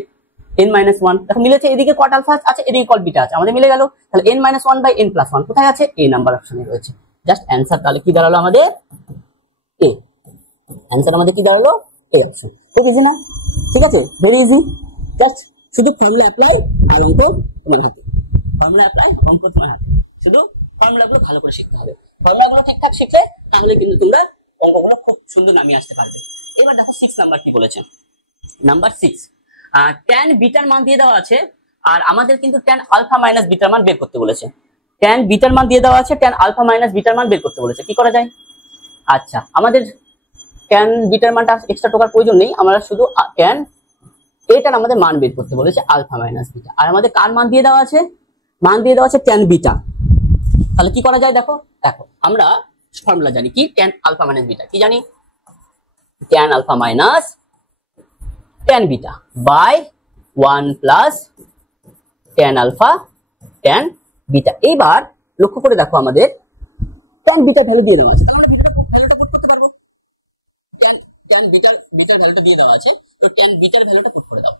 n মাইনাস 1, দেখো মিলেছে, এদিকে cot আলফা আছে, এদিকে cot বিটা আছে, আমাদের মিলে গেল। তাহলে n minus 1 by n plus 1 কোথায় আছে, a নাম্বার অপশনে রয়েছে। জাস্ট অ্যান্সার তাহলে কি দাঁড়ালো আমাদের, a। অ্যান্সার আমাদের কি দাঁড়ালো, a অপশন। খুব ইজি না, ঠিক আছে, ভেরি ইজি, জাস্ট শুধু ফর্মুলা অ্যাপ্লাই আর অঙ্ক তোমার হাতে, ফর্মুলা অ্যাপ্লাই অঙ্ক তোমার হাতে, শুধু ফর্মুলাগুলো ভালো করে শিখতে হবে। ফর্মুলাগুলো ঠিকঠাক শিখলে তাহলে কিন্তু তোমরা অঙ্কগুলো খুব সুন্দর নামিয়ে আসতে পারবে। এবার দেখো 6 নাম্বার কি বলেছে, নাম্বার 6 tan বিটার মান দিয়ে দেওয়া আছে, আর আমাদের কিন্তু tan আলফা মাইনাস বিটার মান বের করতে বলেছে। tan বিটার মান দিয়ে দেওয়া আছে, tan আলফা মাইনাস বিটার মান বের করতে বলেছে, কি করা যায়। আচ্ছা, আমাদের tan বিটার মানটা এক্সট্রা টোকার প্রয়োজন নেই, আমরা শুধু tan এটার আমাদের মান বের করতে বলেছে আলফা মাইনাস বিটা, আর আমাদের কার মান দিয়ে দেওয়া আছে, মান দিয়ে দেওয়া আছে tan বিটা। তাহলে কি করা যায়, দেখো দেখো আমরা ফর্মুলা জানি কি, tan আলফা মাইনাস বিটা, কি জানি tan alpha minus tan beta by 1 plus tan alpha tan beta. এইবার লক্ষ্য করে দেখো আমাদের tan বিটা ভ্যালু দিয়ে দেওয়া আছে, তাহলে আমরা ভ্যালুটা পুট করতে পারবো। tan বিটার ভ্যালুটা দিয়ে দেওয়া আছে, তো tan বিটার ভ্যালুটা পুট করে দাও।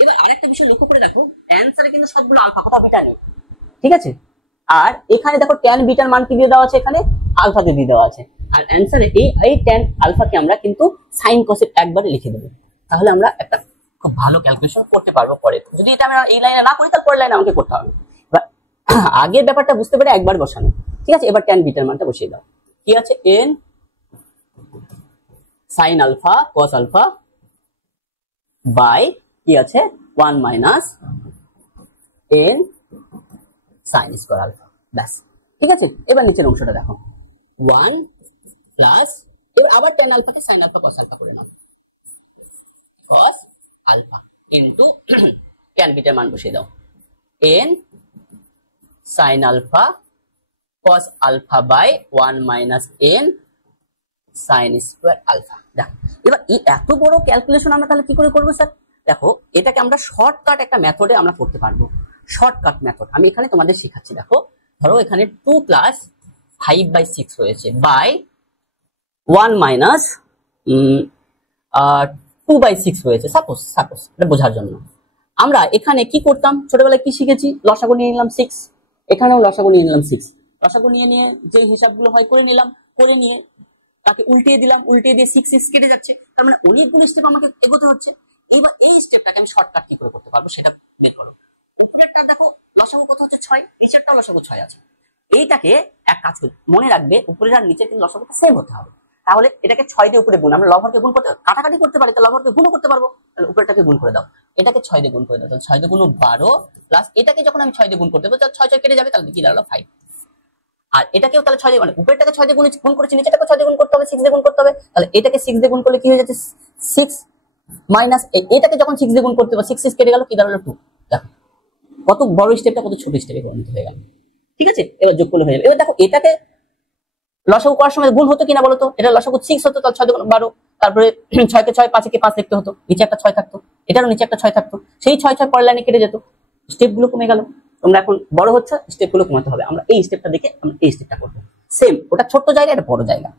এবার আরেকটা বিষয় লক্ষ্য করে দেখো, অ্যানসারে কিন্তু সবগুলো আলফা, কোথাও বিটা নেই, ঠিক আছে। আর এখানে দেখো tan বিটার মান কি দিয়ে দেওয়া আছে, এখানে আলফা দিয়ে দেওয়া আছে। আর অ্যানসারে এই tan আলফাকে আমরা কিন্তু sin cos একবারে লিখে দেবো, তাহলে আমরা একটা খুব ভালো ক্যালকুলেশন করতে পারবো পরে। যদি এটা আমরা এই লাইনে না করি তাহলে পরের লাইনে আমাকে করতে হবে। এবার আগের ব্যাপারটা বুঝতে পারে একবার বসানো, ঠিক আছে। এবার tan বিটার মানটা বসিয়ে দাও, কি আছে n sin alpha cos alpha by কি আছে 1 minus n sin square alpha, ব্যাস, ঠিক আছে। এবার নিচের অংশটা দেখো, 1 প্লাস, এবার আবার tan আলফাকে sin আলফা cos আলফা করে নাও, cos আলফা ইনটু tan বিটার মান বসিয়ে দাও, n sin alpha cos alpha by 1 minus n sin square alpha. দেখো এবার এই এত বড় ক্যালকুলেশন আমরা তাহলে কি করে করবো স্যার? দেখো এটাকে আমরা শর্টকাট একটা মেথডে আমরা করতে পারবো। শর্টকাট মেথড আমি এখানে তোমাদের শেখাচ্ছি। দেখো ধরো এখানে 2 প্লাস 5/6 রয়েছে বাই 1 মাইনাস 2/6 রয়েছে, সাপোজ এটা বোঝার জন্য। আমরা এখানে কি করতাম, ছোটবেলায় কি শিখেছি, লসাগু নিয়ে নিলাম 6, এখানেও লসাগু নিয়ে নিলাম 6, লসাগু নিয়ে যে হিসাবগুলো হয় করে নিলাম, করে নিয়ে তাকে উল্টিয়ে দিলাম, উল্টিয়ে দিয়ে 6 কেটে যাচ্ছে, তার মানে অনেকগুলো স্টেপ আমাকে এগোতে হচ্ছে। এবার এই স্টেপটাকে আমি শর্টকাট কি করে করতে পারবো সেটা বের করো। উপরেরটা দেখো লসাগু কত হচ্ছে 6, নিচেরটাও লসাগু 6 আছে। এইটাকে এক কাজ করি, মনে রাখবে উপরের আর নিচের কিন্তু লসাগুটা সেম হতে হবে। তাহলে এটাকে 6 দিয়ে উপরে গুণ, আমরা লবহরকে গুণ করতে কাটাকাটি করতে পারি, তাহলে লবহরকে গুণও করতে পারবো, তাহলে উপরেরটাকে গুণ করে দাও, এটাকে 6 দিয়ে গুণ করে দাও, তাহলে 6 দিয়ে গুণ 12 প্লাস এটাকে যখন আমি 6 দিয়ে গুণ করতে পারবো তাহলে 6 কেটে যাবে, তাহলে কি দাঁড়ালো 5। আর এটাকেও তাহলে 6 দিয়ে মানে উপরেরটাকে 6 দিয়ে গুণ করেছি, নিচেরটাকে 6 দিয়ে গুণ করতে হবে, 6 দিয়ে গুণ করতে হবে, তাহলে এটাকে 6 দিয়ে গুণ করলে কি হয়ে যাচ্ছে 6 মাইনাস এটাকে যখন 6 দিয়ে গুণ করতে হবে 6 কেটে গেল, কি দাঁড়ালো 2। দেখো কত বড় স্টেপটা কত ছোট স্টেপে পরিণত হয়ে গেল, ঠিক আছে। এবার যোগ করলে হয়ে যাবে। এবার দেখো এটাকে লসাগু করার সময় গুণ হতো কিনা বলতো, এটা লসাগু 6 হতো, তাহলে 6 × 12, তারপরে 6 কে 6 5 কে 5 লিখতে হতো, নিচে একটা 6 থাকতো, এটারও নিচে একটা 6 থাকতো, সেই 6 পরের লাইনে কেটে যেত, স্টেপগুলো কমে গেল। তোমরা এখন বড় হচ্ছে, স্টেপগুলো কমাতে হবে। আমরা এই স্টেপটা দেখে আমরা এই স্টেপটা করবো, সেম ওটা ছোট জায়গা, এটা বড় জায়গা,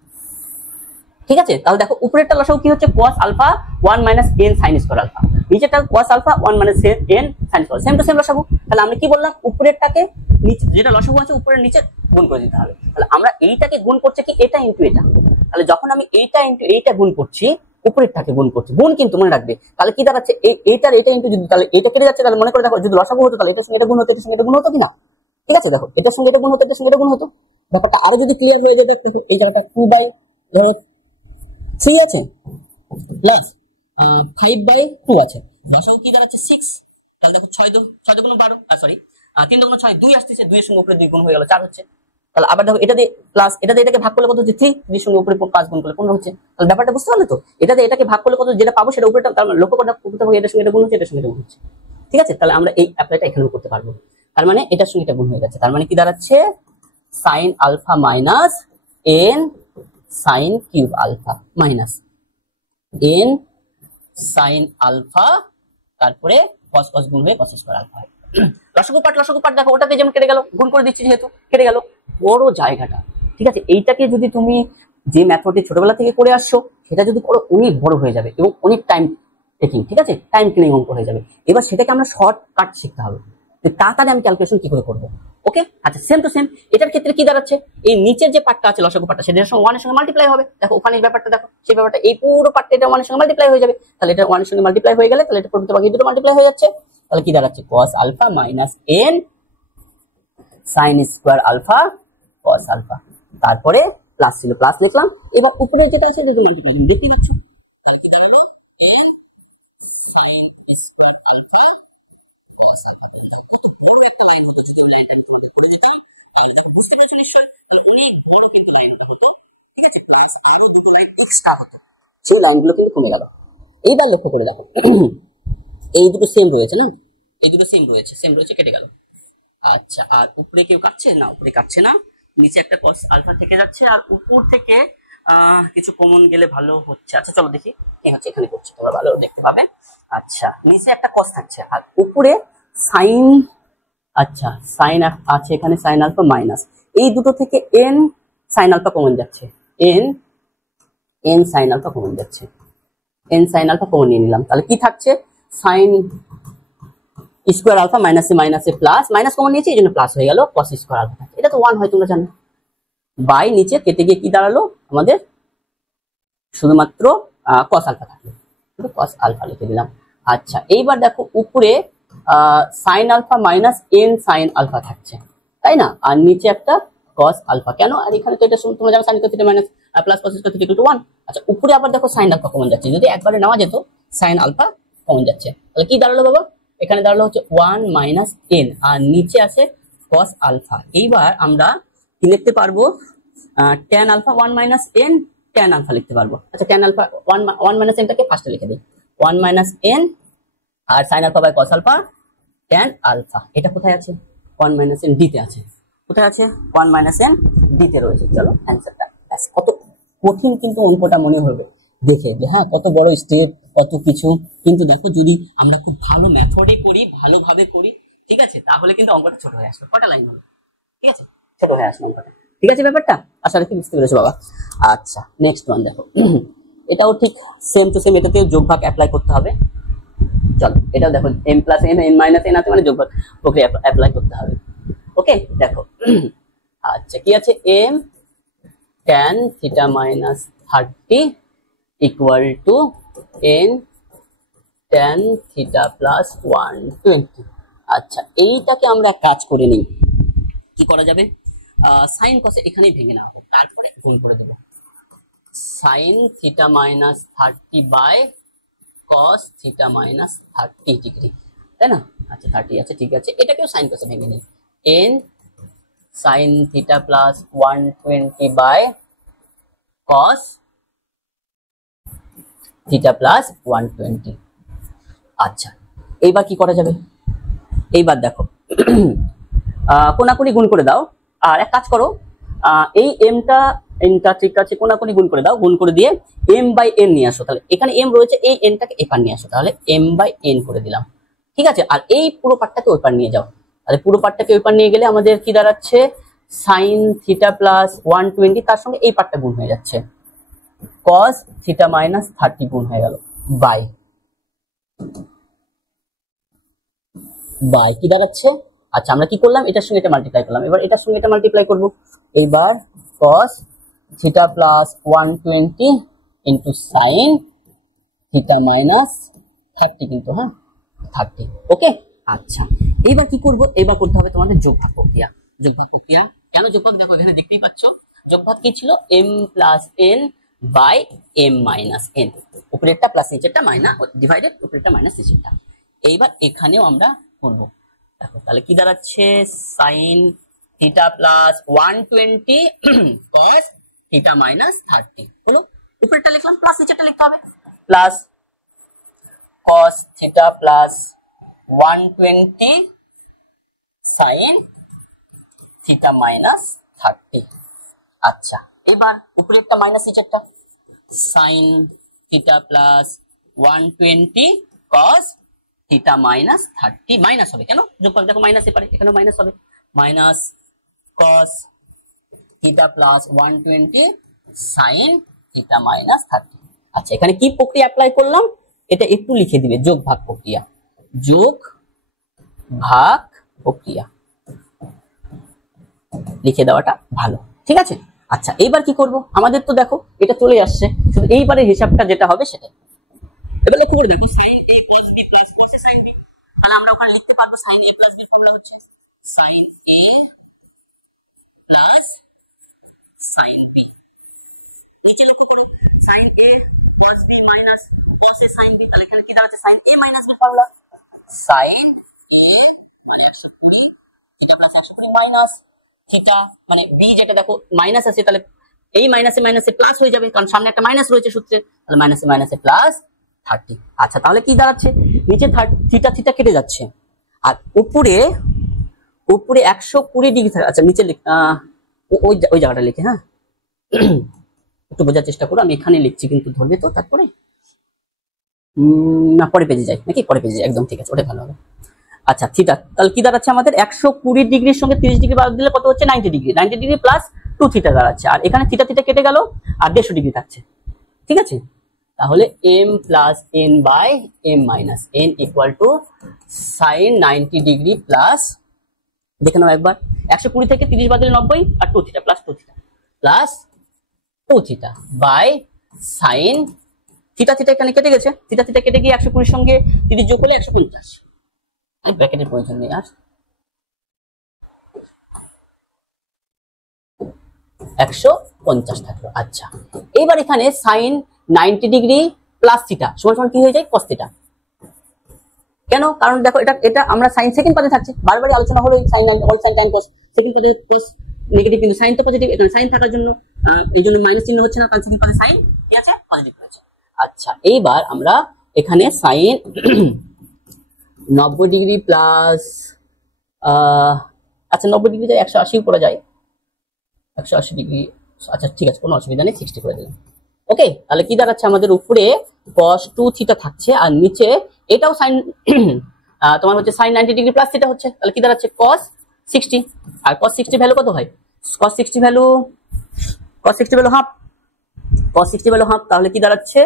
ঠিক আছে। তাহলে দেখো উপরেরটা লসাগু কি হচ্ছে cos alpha 1 minus n sin square alpha, নিচেরটা cos alpha 1 minus n sin square, same to same লসাগু। তাহলে আমরা কি বললাম, উপরেরটাকে নিচে যেটা লসাগু আছে উপরের নিচে গুণ করে দিতে হবে। তাহলে আমরা এইটাকে গুণ করছি কি, এটা ইনটু এটা, তাহলে যখন আমি এইটা ইনটু এইটা গুণ করছি, উপরেরটাকে গুণ করছি, গুণ কিন্তু মনে রাখবে, তাহলে কি দাঁড়াচ্ছে এইটার এটা ইনটু, যদি তাহলে এটা কেটে যাচ্ছে, তাহলে মনে করে দেখো যদি লসাগু হতো তাহলে এটার সঙ্গে এটা গুণ হতো, এটার সঙ্গে এটা গুণ হতো কিনা, ঠিক আছে। দেখো এটার সঙ্গে এটা গুণ হতো, এটার সঙ্গে এটা গুণ হতো, ব্যাপারটা আরো যদি ক্লিয়ার হয়ে যায়, দেখো এই জায়গাটা 2/3 আছে প্লাস 5/2 আছে, লসাগু কি দাঁড়াচ্ছে 6, তাহলে দেখো 6 × 12, সরি 3 × 6 2 আসছে, 2 এর সঙ্গে উপরে 2 গুণ হয়ে গেল 4 হচ্ছে। তাহলে আবার দেখো এটা দিয়ে প্লাস এটা দিয়ে এটাকে ভাগ করলে কত হচ্ছে 3, 3 এর সঙ্গে উপরে 5 গুণ করলে 15 হচ্ছে। তাহলে ব্যাপারটা বুঝতে পারলে তো, এটা দিয়ে এটাকে ভাগ করলে কত, যেটা পাবো সেটা উপরেটা, তার মানে লক্ষ্য করে দেখো এটার সঙ্গে এটা গুণ হচ্ছে, এটার সঙ্গে এটা গুণ হচ্ছে, ঠিক আছে। তাহলে আমরা এই অ্যাপ্লাইটা এখানেও করতে পারবো, তার মানে এটার সঙ্গে এটা গুণ হয়ে যাচ্ছে, তার মানে কি দাঁড়াচ্ছে sin alpha minus n sin cube alpha minus n sin alpha, তারপরে cos cos গুণ হয়ে cos স্কয়ার আলফা। লসাগু পাট দেখো ওটাকে যেমন কেটে গেল, গুণ করে দিচ্ছি যেহেতু কেটে গেল, বড় জায়গাটা, ঠিক আছে। এইটাকে যদি তুমি যে মেথডে ছোটবেলা থেকে করে আসছো সেটা যদি করো, অনেক বড় হয়ে যাবে এবং অনেক টাইম টেকিং, ঠিক আছে, টাইম কিলিং অঙ্ক হয়ে যাবে। এবার সেটাকে আমরা শর্টকাট শিখতে হবে, তাড়াতাড়ি আমি ক্যালকুলেশন কি করে করবো, ওকে। আচ্ছা সেম টু সেম এটার ক্ষেত্রে কি দাঁড়াচ্ছে, এই নিচের যে পার্টটা আছে লসাগু পার্টটা, সেটার সঙ্গে 1 এর সঙ্গে মাল্টিপ্লাই হবে। দেখো ওখানে এই ব্যাপারটা দেখো, সেই ব্যাপারটা এই পুরো পার্টটা এটা 1 এর সঙ্গে মাল্টিপ্লাই হয়ে যাবে, তাহলে এটা 1 এর সঙ্গে মাল্টিপ্লাই হয়ে গেলে তাহলে এটা প্রকৃত বাকি দুটো মাল্টিপ্লাই হয়ে যাচ্ছে, তাহলে কি দাঁড়াচ্ছে cos alpha minus n sin square alpha cos alpha, তারপরে প্লাস ছিল প্লাস লিখলাম, এবং উপরে যেটা আছে সেটা মাল্টিপ্লাই দেখতে পাচ্ছি, তাহলে কি দাঁড়ালো n sin square alpha cos alpha. কত বড় একটা লাইন হতো যদি লাইনটা আমি তোমাদের করে দিতাম, তাহলে তাকে বুঝতে পেরেছো নিশ্চয়ই, তাহলে অনেক বড় কিন্তু লাইনটা হতো, ঠিক আছে, প্লাস আরো দুটো লাইন এক্সট্রা হতো, সেই লাইনগুলো কিন্তু কমে গেল। এইবার লক্ষ্য করে দেখো এই দুটো সেম রয়েছে না, এই দুটো সেম রয়েছে কেটে গেল। আচ্ছা আর উপরে কেউ কাটছে না, উপরে কাটছে না, নিচে একটা cos আলফা থেকে যাচ্ছে আর উপর থেকে কিছু কমন গেলে ভালো হচ্ছে। আচ্ছা চলো দেখি কি হচ্ছে, এখানে করছি তোমরা ভালো দেখতে পাবে। আচ্ছা নিচে একটা cos থাকছে আর উপরে সাইন, আচ্ছা সাইন আছে এখানে, সাইন আলফা মাইনাস, এই দুটো থেকে n সাইন আলফা কমন যাচ্ছে, n সাইন আলফা কমন যাচ্ছে, n সাইন আলফা কমন নিয়ে নিলাম। তাহলে কি থাকছে, সাইন স্কোয়ার আলফা মাইনাসে প্লাস, মাইনাস কমন নিয়েছি এই জন্য প্লাস হয়ে গেল, cos স্কোয়ার আলফা। এটা তো 1 হয় তোমরা জানো। বাই নিচে কেটে গিয়ে কি দাঁড়ালো আমাদের, শুধুমাত্র cos আলফা থাকলো, cos আলফা লিখে দিলাম। আচ্ছা এইবার দেখো উপরে sine alpha minus n sine alpha থাকছে, তাই না? আর নিচে একটা cos আলফা, কেন? আর এখানে তো এটা তোমরা জানো sign theta minus plus cos square theta equal to 1। আচ্ছা উপরে আবার দেখো সাইন আলফা কমন যাচ্ছে, যদি একবারে নেওয়া যেত সাইন আলফা কমন যাচ্ছে, তাহলে কি দাঁড়ালো বাবা, এখানে দাঁড়ালো হচ্ছে 1 মাইনাস n আর নিচে আছে cos আলফা। এইবার আমরা কি লিখতে পারবো, tan alpha 1 minus n tan alpha লিখতে পারবো। আচ্ছা tan আলফা 1 মাইনাস nটাকে ফার্স্টে লিখে দিই, 1 মাইনাস n আর sin alpha by cos alpha tan alpha. এটা কোথায় আছে, 1 মাইনাস n ডি তে আছে। কোথায় আছে, 1 মাইনাস n ডি তে রয়েছে। চলো অ্যানসারটা, কত কঠিন কিন্তু অঙ্কটা মনে হবে দেখে যে হ্যাঁ কত বড় স্টেপ, কত কিছু। কিন্তু দেখো যদি আমরা খুব ভালো মেথডে করি, ভালোভাবে করি, ঠিক আছে, তাহলে কিন্তু অঙ্কটা ছোট হয়ে আসবে। কটা লাইন হলো, ঠিক আছে, ছোট হয়ে আসবে অঙ্কটা, ঠিক আছে ব্যাপারটা আশা রাখি বুঝতে পেরেছো বাবা। আচ্ছা নেক্সট ওয়ান দেখো, এটাও ঠিক সেম টু সেম, এটাতেও যোগ ভাগ অ্যাপ্লাই করতে হবে। চলো এটাও দেখো m plus n n minus n আছে মানে যোগ ভাগ প্রক্রিয়া অ্যাপ্লাই করতে হবে। ওকে দেখো, আচ্ছা কি আছে, m tan theta minus 30 equal to n tan theta plus 120। আচ্ছা এইটাকে আমরা কাজ করে নিই, কি করা যাবে, সাইন কসে এখানেই ভেঙে নাও, তারপরে গুণ করে দেব, sine theta minus 30 by cos theta minus 30 degree, তাই না? আচ্ছা 30 আছে, ঠিক আছে, এটাকেও সাইন কসে ভেঙে নিই, n sine theta plus 120 by cos theta plus 120। আচ্ছা এইবার কি করা যাবে, এইবার দেখো কোনাকুনি গুণ করে দাও, আর এক কাজ করো, এই এমটা ঠিক আছে, কোনাকুনি গুণ করে দাও, গুণ করে দিয়ে m বাই n নিয়ে আসো। তাহলে এখানে m রয়েছে, এই nটাকে এপার নিয়ে আসো, তাহলে m বাই n করে দিলাম, ঠিক আছে। আর এই পুরো পার্টটাকে ওই পার নিয়ে যাও, তাহলে পুরো পার্টটাকে ওই পার নিয়ে গেলে আমাদের কি দাঁড়াচ্ছে, সাইন থিটা প্লাস 120, তার সঙ্গে এই পার্টটা গুণ হয়ে যাচ্ছে, cos থিটা মাইনাস 30 গুণ হয়ে গেল, বাই বাই কি দাঁড়াচ্ছে। আচ্ছা আমরা কি করলাম, এটার সঙ্গে এটা মাল্টিপ্লাই করলাম, এবার এটার সঙ্গে এটা মাল্টিপ্লাই করব, এবার cos theta plus 120 into sin theta minus 30, কিন্তু হ্যাঁ 30, ওকে। আচ্ছা এইবার কি করব, এবার করতে হবে তোমাদের যোগভাগ প্রক্রিয়া। যোগভাগ প্রক্রিয়া কেন যোগভাগ, দেখো এখানে দেখতেই পাচ্ছ যোগভাগ কি ছিল, m plus n by m minus n, উপরেরটা প্লাস নিচেরটা মাইনাস ডিভাইডেড, উপরেরটা মাইনাস নিচেরটা। এইবার এখানেও আমরা করব, দেখো তাহলে কি দাঁড়াচ্ছে, sine theta plus 120 cos theta minus 30 হলো, উপরেরটা লিখলাম, প্লাস নিচেরটা লিখতে হবে, plus cos theta plus 120 sin theta minus 30। আচ্ছা এবার উপরেরটা মাইনাস নিচেরটা, sin theta plus 120 cos theta minus 30, minus হবে কেন, যোগফল দেখো মাইনাস এ পারে, এখানেও মাইনাস হবে, minus cos theta plus 120 sin theta minus 30। আচ্ছা এখানে কি প্রক্রিয়া অ্যাপ্লাই করলাম, এটা একটু লিখে দিবে, যোগ ভাগ প্রক্রিয়া, যোগ ভাগ প্রক্রিয়া লিখে দেওয়াটা ভালো, ঠিক আছে। আচ্ছা এইবার কি করব, আমাদের তো দেখো এটা চলে আসছে, শুধু এইবারের হিসাবটা যেটা হবে সেটাই। এবার লক্ষ্য করে দেখো, sin a cos b plus cos a sin b, তাহলে আমরা ওখানে লিখতে পারবো sin a প্লাস b এর ফর্মুলা হচ্ছে sin a plus sin b। নিচে লক্ষ্য করো, sin a cos b minus cos a sin b, তাহলে এখানে কি দাঁড়াচ্ছে, sin a minus b formula, sin a মানে 120 থিটা প্লাস 120 মাইনাস থিটা মানে b, যেটা দেখো মাইনাস আছে, তাহলে এই মাইনাসে মাইনাসে প্লাস হয়ে যাবে, কারণ সামনে একটা মাইনাস রয়েছে সূত্রে, তাহলে মাইনাসে মাইনাসে প্লাস 30। আচ্ছা তাহলে কি দাঁড়াচ্ছে, নিচে থিটা থিটা কেটে যাচ্ছে, আর উপরে 120 ডিগ্রি। আচ্ছা নিচে ওই ওই জায়গাটা লিখে, হ্যাঁ একটু বোঝার চেষ্টা করো, আমি এখানে লিখছি কিন্তু ধরবে তো তারপরে না পরে পেজে যাই নাকি, পরে পেজে একদম ঠিক আছে, ওটাই ভালো হবে। আচ্ছা থিটা তাহলে কি দাঁড়াচ্ছে আমাদের 120 ডিগ্রির সঙ্গে 30 ডিগ্রি বাদ দিলে কত হচ্ছে 90 ডিগ্রি, 90 ডিগ্রি প্লাস 2 থিটা দাঁড়াচ্ছে, আর এখানে থিটা থিটা কেটে গেল আর 150 ডিগ্রি থাকছে, ঠিক আছে। তাহলে m plus n by m minus n equal to sine 90 degree plus, দেখে নাও একবার 120 থেকে 30 বাদ দিলে 90 আর 2 theta plus 2 theta plus 2 theta by sine theta theta এখানে কেটে গেছে, থিটা থিটা কেটে গিয়ে 120 সঙ্গে 30 যোগ করলে 150, আর ব্র্যাকেটের প্রয়োজন নেই আর, 150 থাকলো। আচ্ছা এবার এখানে সাইন 90 ডিগ্রি প্লাস থিটা সমান সমান কি হয়ে যায় কস থিটা, কেন? কারণ দেখো এটা এটা আমরা সাইন সেকেন্ড পদে থাকছে, বারবার আলোচনা হলো sine all sine tan cos, second পদে কস নেগেটিভ কিন্তু সাইন তো পজিটিভ, এখানে সাইন থাকার জন্য এই জন্য মাইনাস চিহ্ন হচ্ছে না, কারণ সেকেন্ড পদে সাইন কি আছে পজিটিভ হয়েছে। আচ্ছা এইবার আমরা এখানে সাইন 90 ডিগ্রি প্লাস আচ্ছা 90 ডিগ্রি 180 করা যায়, 180 ডিগ্রি, আচ্ছা ঠিক আছে কোনো অসুবিধা নেই, 60 করে দিলাম। ওকে তাহলে কি দাঁড়াচ্ছে আমাদের উপরে cos 2 থিটা থাকছে আর নিচে এটাও সাইন তোমার হচ্ছে সাইন 90 ডিগ্রি প্লাস থিটা হচ্ছে, তাহলে কি দাঁড়াচ্ছে cos 60, আর cos 60 ভ্যালু কত হয়, cos 60 value half, cos 60 value half, তাহলে কি দাঁড়াচ্ছে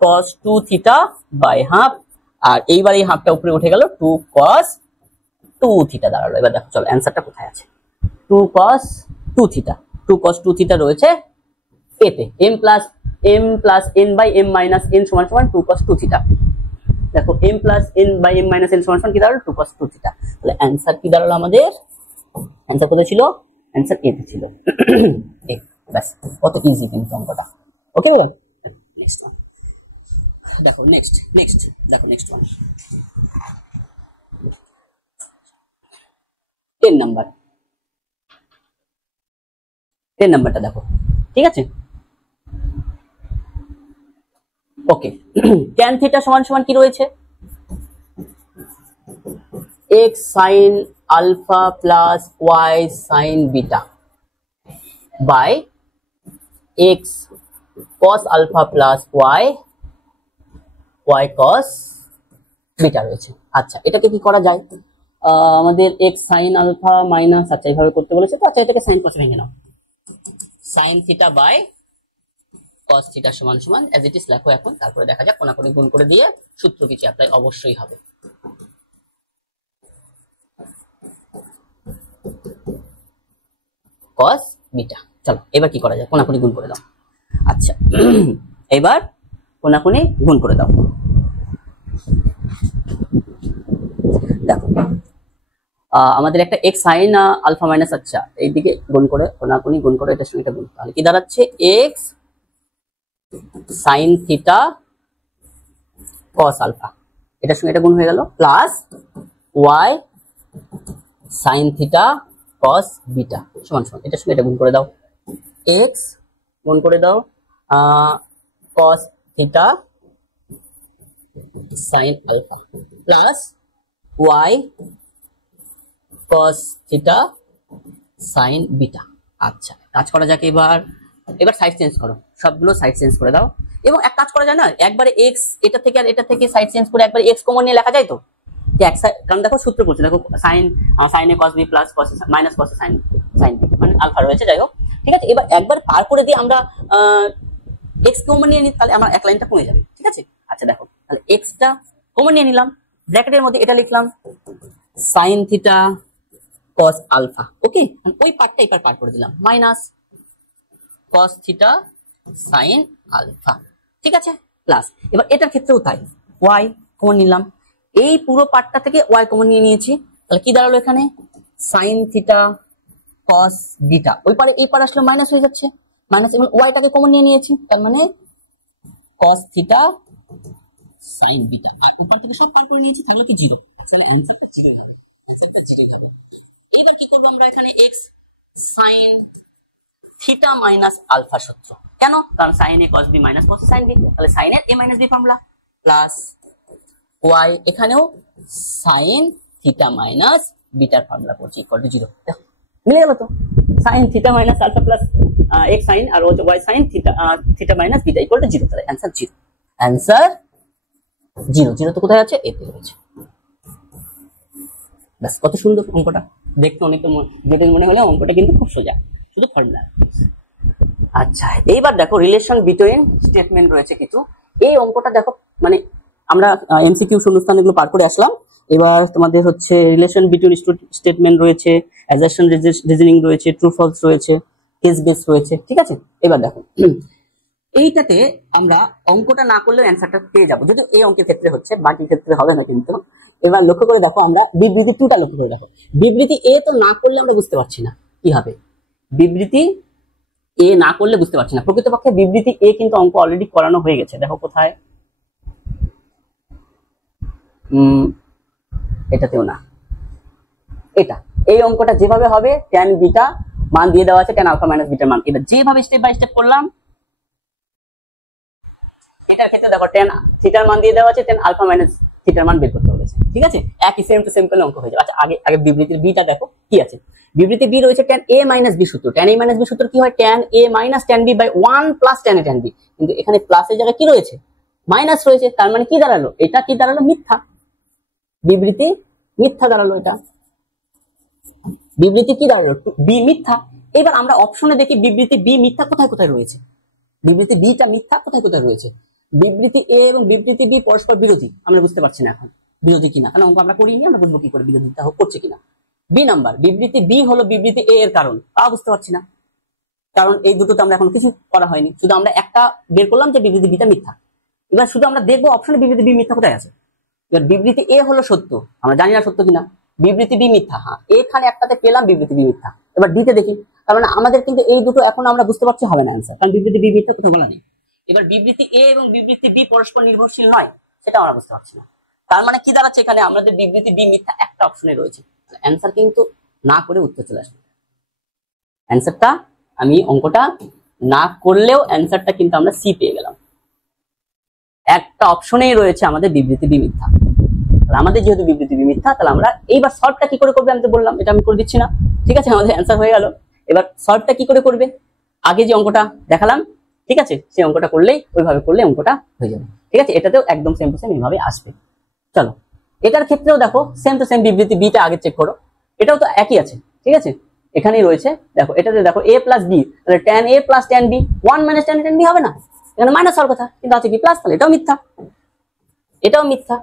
cos 2 থিটা বাই হাফ, আর এইবার এই হাফটা উপরে উঠে গেল 2 cos 2 থিটা দাঁড়ালো। এবার দেখো চলো অ্যানসারটা কোথায় আছে, 2 cos 2 থিটা, 2 cos 2 থিটা রয়েছে এতে, m plus n by m minus n সমান সমান 2 cos 2 থিটা, দেখো m plus n by m minus n সমান সমান কি দাঁড়ালো 2 cos 2 থিটা, তাহলে অ্যানসার কি দাঁড়ালো আমাদের, অ্যানসার কোথায় ছিল, অ্যানসার এতে ছিল। বাস কত ইজি কিন্তু অঙ্কটা। ওকে বল নেক্সট ওয়ান দেখো, নেক্সট দেখো নেক্সট ওয়ান 10 নাম্বারটা দেখো, ঠিক আছে। ওকে tan থিটা সমান সমান কি রয়েছে, x sin alpha plus y sin beta by x cos alpha plus y cos beta রয়েছে। আচ্ছা এটাকে কি করা যায়, আমাদের x sin আলফা মাইনাস, আচ্ছা এইভাবে করতে বলেছে তো, আচ্ছা এটাকে sin cos ভেঙে নাও, sin theta by cos theta সমান সমান as it is লেখো এখন, তারপরে দেখা যাক কোনাকুনি গুণ করে দিয়ে সূত্র কিছু অ্যাপ্লাই অবশ্যই হবে। cos বিটা, চলো এবার কি করা যায়, কোনাকুনি গুণ করে দাও। আচ্ছা এবার কোনাকুনি গুণ করে দাও, দেখো আমাদের একটা x sin আলফা মাইনাস, আচ্ছা এইদিকে গুণ করে কোনাকুনি গুণ করে এটার সঙ্গে এটা গুণ, তাহলে কি দাঁড়াচ্ছে x sin theta cos alpha, এটার সঙ্গে এটা গুণ হয়ে গেল, plus y sin theta cos beta সমান সমান এটার সঙ্গে এটা গুণ করে দাও, x গুণ করে দাও cos theta sin alpha plus y cos theta sin beta. আচ্ছা কাজ করা যাক, এবার সাইড চেঞ্জ করো, সবগুলো সাইড চেঞ্জ করে দাও, এবং এক কাজ করা যায় না, একবারে x এটা থেকে আর এটা থেকে সাইড চেঞ্জ করে একবারে x কমন নিয়ে লেখা যায় তো, কারণ দেখো সূত্র করছে, দেখো সাইন এ cos b plus cos minus cos sin মানে আলফা রয়েছে, যাই হোক ঠিক আছে। এবার একবার পার করে দিয়ে আমরা x কমন নিয়ে নিই, তাহলে আমার এক লাইনটা কমে যাবে, ঠিক আছে। আচ্ছা দেখো তাহলে x টা কমন নিয়ে নিলাম, ব্র্যাকেটের মধ্যে এটা লিখলাম sin theta cos alpha, okay ওই পার্টটা এবার পার করে দিলাম, minus cos theta sin alpha, ঠিক আছে, প্লাস এবার এটার ক্ষেত্রেও তাই, y কমন নিলাম, এই পুরো পার্টটা থেকে y কমন নিয়ে নিয়েছি, তাহলে কি দাঁড়ালো এখানে sin থিটা cos বিটা, ওই পারে এই পারে আসলে মাইনাস হয়ে যাচ্ছে, মাইনাস, এবং y টাকে কমন নিয়ে নিয়েছি, তার মানে cos থিটা sin বিটা, আর উপর থেকে সব পার করে নিয়েছি, থাকলো কি 0, তাহলে অ্যানসারটা 0 হবে, এবার কি করব আমরা এখানে x sin theta minus alpha সূত্র, কেন, কারণ sin a cos b minus cos sin b, তাহলে sin এর a minus b formula, plus y এখানেও sin থিটা মাইনাস বিটার ফর্মুলা করছি ইকুয়াল টু 0, মিলে গেল তো। Sine theta minus alpha plus x sine আর y sine theta minus beta equal to 0। তাহলে অ্যান্সার 0। অ্যান্সার 0। 0 তো কোথায় আছে? এতে রয়েছে। ব্যাস, কত সুন্দর অঙ্কটা দেখতে, অনেকটা জটিল মনে হলে অঙ্কটা কিন্তু খুব সোজা, শুধু ফর্মুলা। আচ্ছা, এইবার দেখো রিলেশন বিটুইন স্টেটমেন্ট রয়েছে কিছু। এই অঙ্কটা দেখো, মানে আমরা এমসিকিউ শূন্যস্থান এগুলো পার করে আসলাম। এবার তোমাদের হচ্ছে রিলেশন বিটুইন স্টেটমেন্ট রয়েছে, অ্যাজারশন রিজনিং রয়েছে, ট্রু ফলস রয়েছে, কেস বেস রয়েছে। ঠিক আছে, এবার দেখো এইটাতে আমরা অঙ্কটা না করলেও অ্যান্সারটা পেয়ে যাবো, যদি এই অঙ্কের ক্ষেত্রে হচ্ছে, বাকি ক্ষেত্রে হবে না কিন্তু। এবার লক্ষ্য করে দেখো, আমরা বিবৃতি 2টা লক্ষ্য করে দেখো। বিবৃতি এ তো না করলে আমরা বুঝতে পারছি না কি হবে, বিবৃতি এ না করলে বুঝতে পারছি না। প্রকৃতপক্ষে বিবৃতি এ কিন্তু অঙ্ক অলরেডি করানো হয়ে গেছে, দেখো কোথায়, এটাতেও না, এটা এই অঙ্কটা যেভাবে হবে tan বিটা মান দিয়ে দেওয়া আছে, tan আলফা মাইনাস বিটার মান, এটা যেভাবে স্টেপ বাই স্টেপ করলাম, এটার ক্ষেত্রে দেখো tan থিটার মান দিয়ে দেওয়া আছে, tan আলফা মাইনাস থিটার মান বের করতে বলেছে। ঠিক আছে, একই সেম টু সেম করলে অঙ্ক হয়ে যাবে। আচ্ছা, আগে বিবৃতির বিটা দেখো কি আছে। বিবৃতি বি রয়েছে tan a মাইনাস বি সূত্র। tan a মাইনাস বি সূত্র কি হয়? tan a minus tan b by 1 plus tan a tan b। কিন্তু এখানে প্লাসের জায়গায় কি রয়েছে? মাইনাস রয়েছে, তার মানে কি দাঁড়ালো? এটা কি দাঁড়ালো? মিথ্যা। বিবৃতি মিথ্যা দাঁড়ালো, এটা বিবৃতি কি দাঁড়ালো? বি মিথ্যা। এবার আমরা অপশনে দেখি বিবৃতি বি মিথ্যা কোথায় কোথায় রয়েছে, বিবৃতি বিটা মিথ্যা কোথায় কোথায় রয়েছে। বিবৃতি এ এবং বিবৃতি বি পরস্পর বিরোধী, আমরা বুঝতে পারছি না এখন বিরোধী কিনা, কারণ অঙ্ক আমরা করিনি, আমরা বুঝবো কি করে বিরোধিতা করছে কিনা। বি নাম্বার, বিবৃতি বি হলো বিবৃতি এ এর কারণ, তা বুঝতে পারছি না, কারণ এই দুটোতে আমরা এখন কিছু করা হয়নি, শুধু আমরা একটা বের করলাম যে বিবৃতি বিটা মিথ্যা। এবার শুধু আমরা দেখবো অপশনে বিবৃতি বি মিথ্যা কোথায় আছে। এবার বিবৃতি এ হলো সত্য, আমরা জানি না সত্য কিনা। বিবৃতি বি মিথ্যা, হ্যাঁ এখানে একটাতে পেলাম বিবৃতি বি মিথ্যা। এবার ডিতে দেখি, তার মানে আমাদের কিন্তু এই দুটো এখন আমরা বুঝতে পারছি হবে না অ্যান্সার, কারণ বিবৃতি বি মিথ্যা কোথাও বলা নেই। এবার বিবৃতি এ এবং বিবৃতি বি পরস্পর নির্ভরশীল নয়, সেটা আমরা বুঝতে পারছি না। তার মানে কি দাঁড়াচ্ছে, এখানে আমাদের বিবৃতি বি মিথ্যা একটা অপশনে রয়েছে। অ্যান্সার কিন্তু না করে উত্তর চলে আসবে। অ্যান্সারটা আমি অঙ্কটা না করলেও অ্যান্সারটা কিন্তু আমরা সি পেয়ে গেলাম, একটা অপশনেই রয়েছে আমাদের বিবৃতি বি মিথ্যা। তাহলে আমাদের যেহেতু বিবৃতি বি মিথ্যা, তাহলে আমরা এইবার সলভটা কি করে করবে আমি তো বললাম, এটা আমি করে দিচ্ছি না। ঠিক আছে, আমাদের অ্যান্সার হয়ে গেল। এবার সলভটা কি করে করবে, আগে যে অঙ্কটা দেখালাম, ঠিক আছে, সেই অঙ্কটা করলেই, ওইভাবে করলে অঙ্কটা হয়ে যাবে। ঠিক আছে, এটাতেও একদম সেম টু সেম এইভাবে আসবে। চলো, এটার ক্ষেত্রেও দেখো সেম টু সেম বিবৃতি বিটা আগে চেক করো, এটাও তো একই আছে। ঠিক আছে, এখানেই রয়েছে, দেখো এটাতে দেখো a প্লাস বি, তাহলে tan a plus tan b 1 minus tan a tan b হবে না, এখানে মাইনাস হওয়ার কথা, কিন্তু আছে কি প্লাস, তাহলে এটাও মিথ্যা, এটাও মিথ্যা।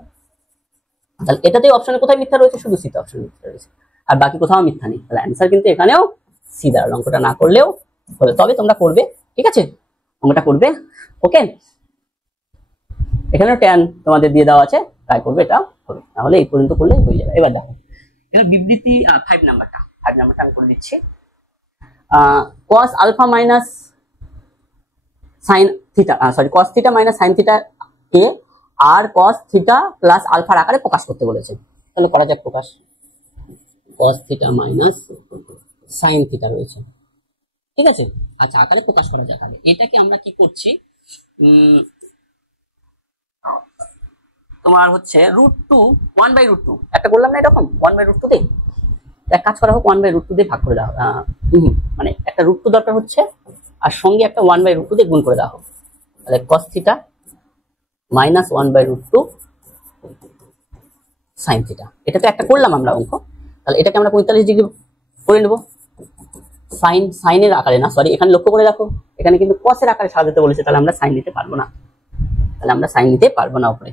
তাহলে এটাতেই অপশনে কোথায় মিথ্যা রয়েছে? শুধু সিতে অপশন মিথ্যা রয়েছে, আর বাকি কোথাও মিথ্যা নেই। তাহলে অ্যান্সার কিন্তু এখানেও সি দাঁড়ালো, অঙ্কটা না করলেও হবে, তবে তোমরা করবে। ঠিক আছে, অঙ্কটা করবে। ওকে, এখানেও ট্যান তোমাদের দিয়ে দেওয়া আছে, তাই করবে, এটা হবে, তাহলে এই পর্যন্ত করলে হয়ে যাবে। এবার দেখো এবার বিবৃতি 5 নাম্বারটা আমি করে দিচ্ছি। cos alpha minus sine theta, sorry cos theta minus sine theta কে আর cos থিটা প্লাস আলফার আকারে প্রকাশ করতে বলেছে। তাহলে করা যাক প্রকাশ। cos theta minus sine theta রয়েছে, ঠিক আছে। আচ্ছা, আকারে প্রকাশ করা যাক। আগে এটাকে আমরা কি করছি, তোমার হচ্ছে √2 1/√2 একটা করলাম না, এরকম 1/√2 তে এক কাজ করা হোক, 1/√2 দিয়ে ভাগ করে দাও। মানে একটা √2 দরকার হচ্ছে, আর সঙ্গে একটা 1/√2 দিয়ে গুণ করে দেওয়া হোক। তাহলে cos theta minus 1/√2 sine theta, এটা তো একটা করলাম আমরা অঙ্ক। তাহলে এটাকে আমরা 45 ডিগ্রি করে নেব, সাইনের আকারে না, সরি এখানে লক্ষ্য করে দেখো, এখানে কিন্তু কসের আকারে সাজাতে বলেছে, তাহলে আমরা সাইন নিতে পারবো না, উপরে,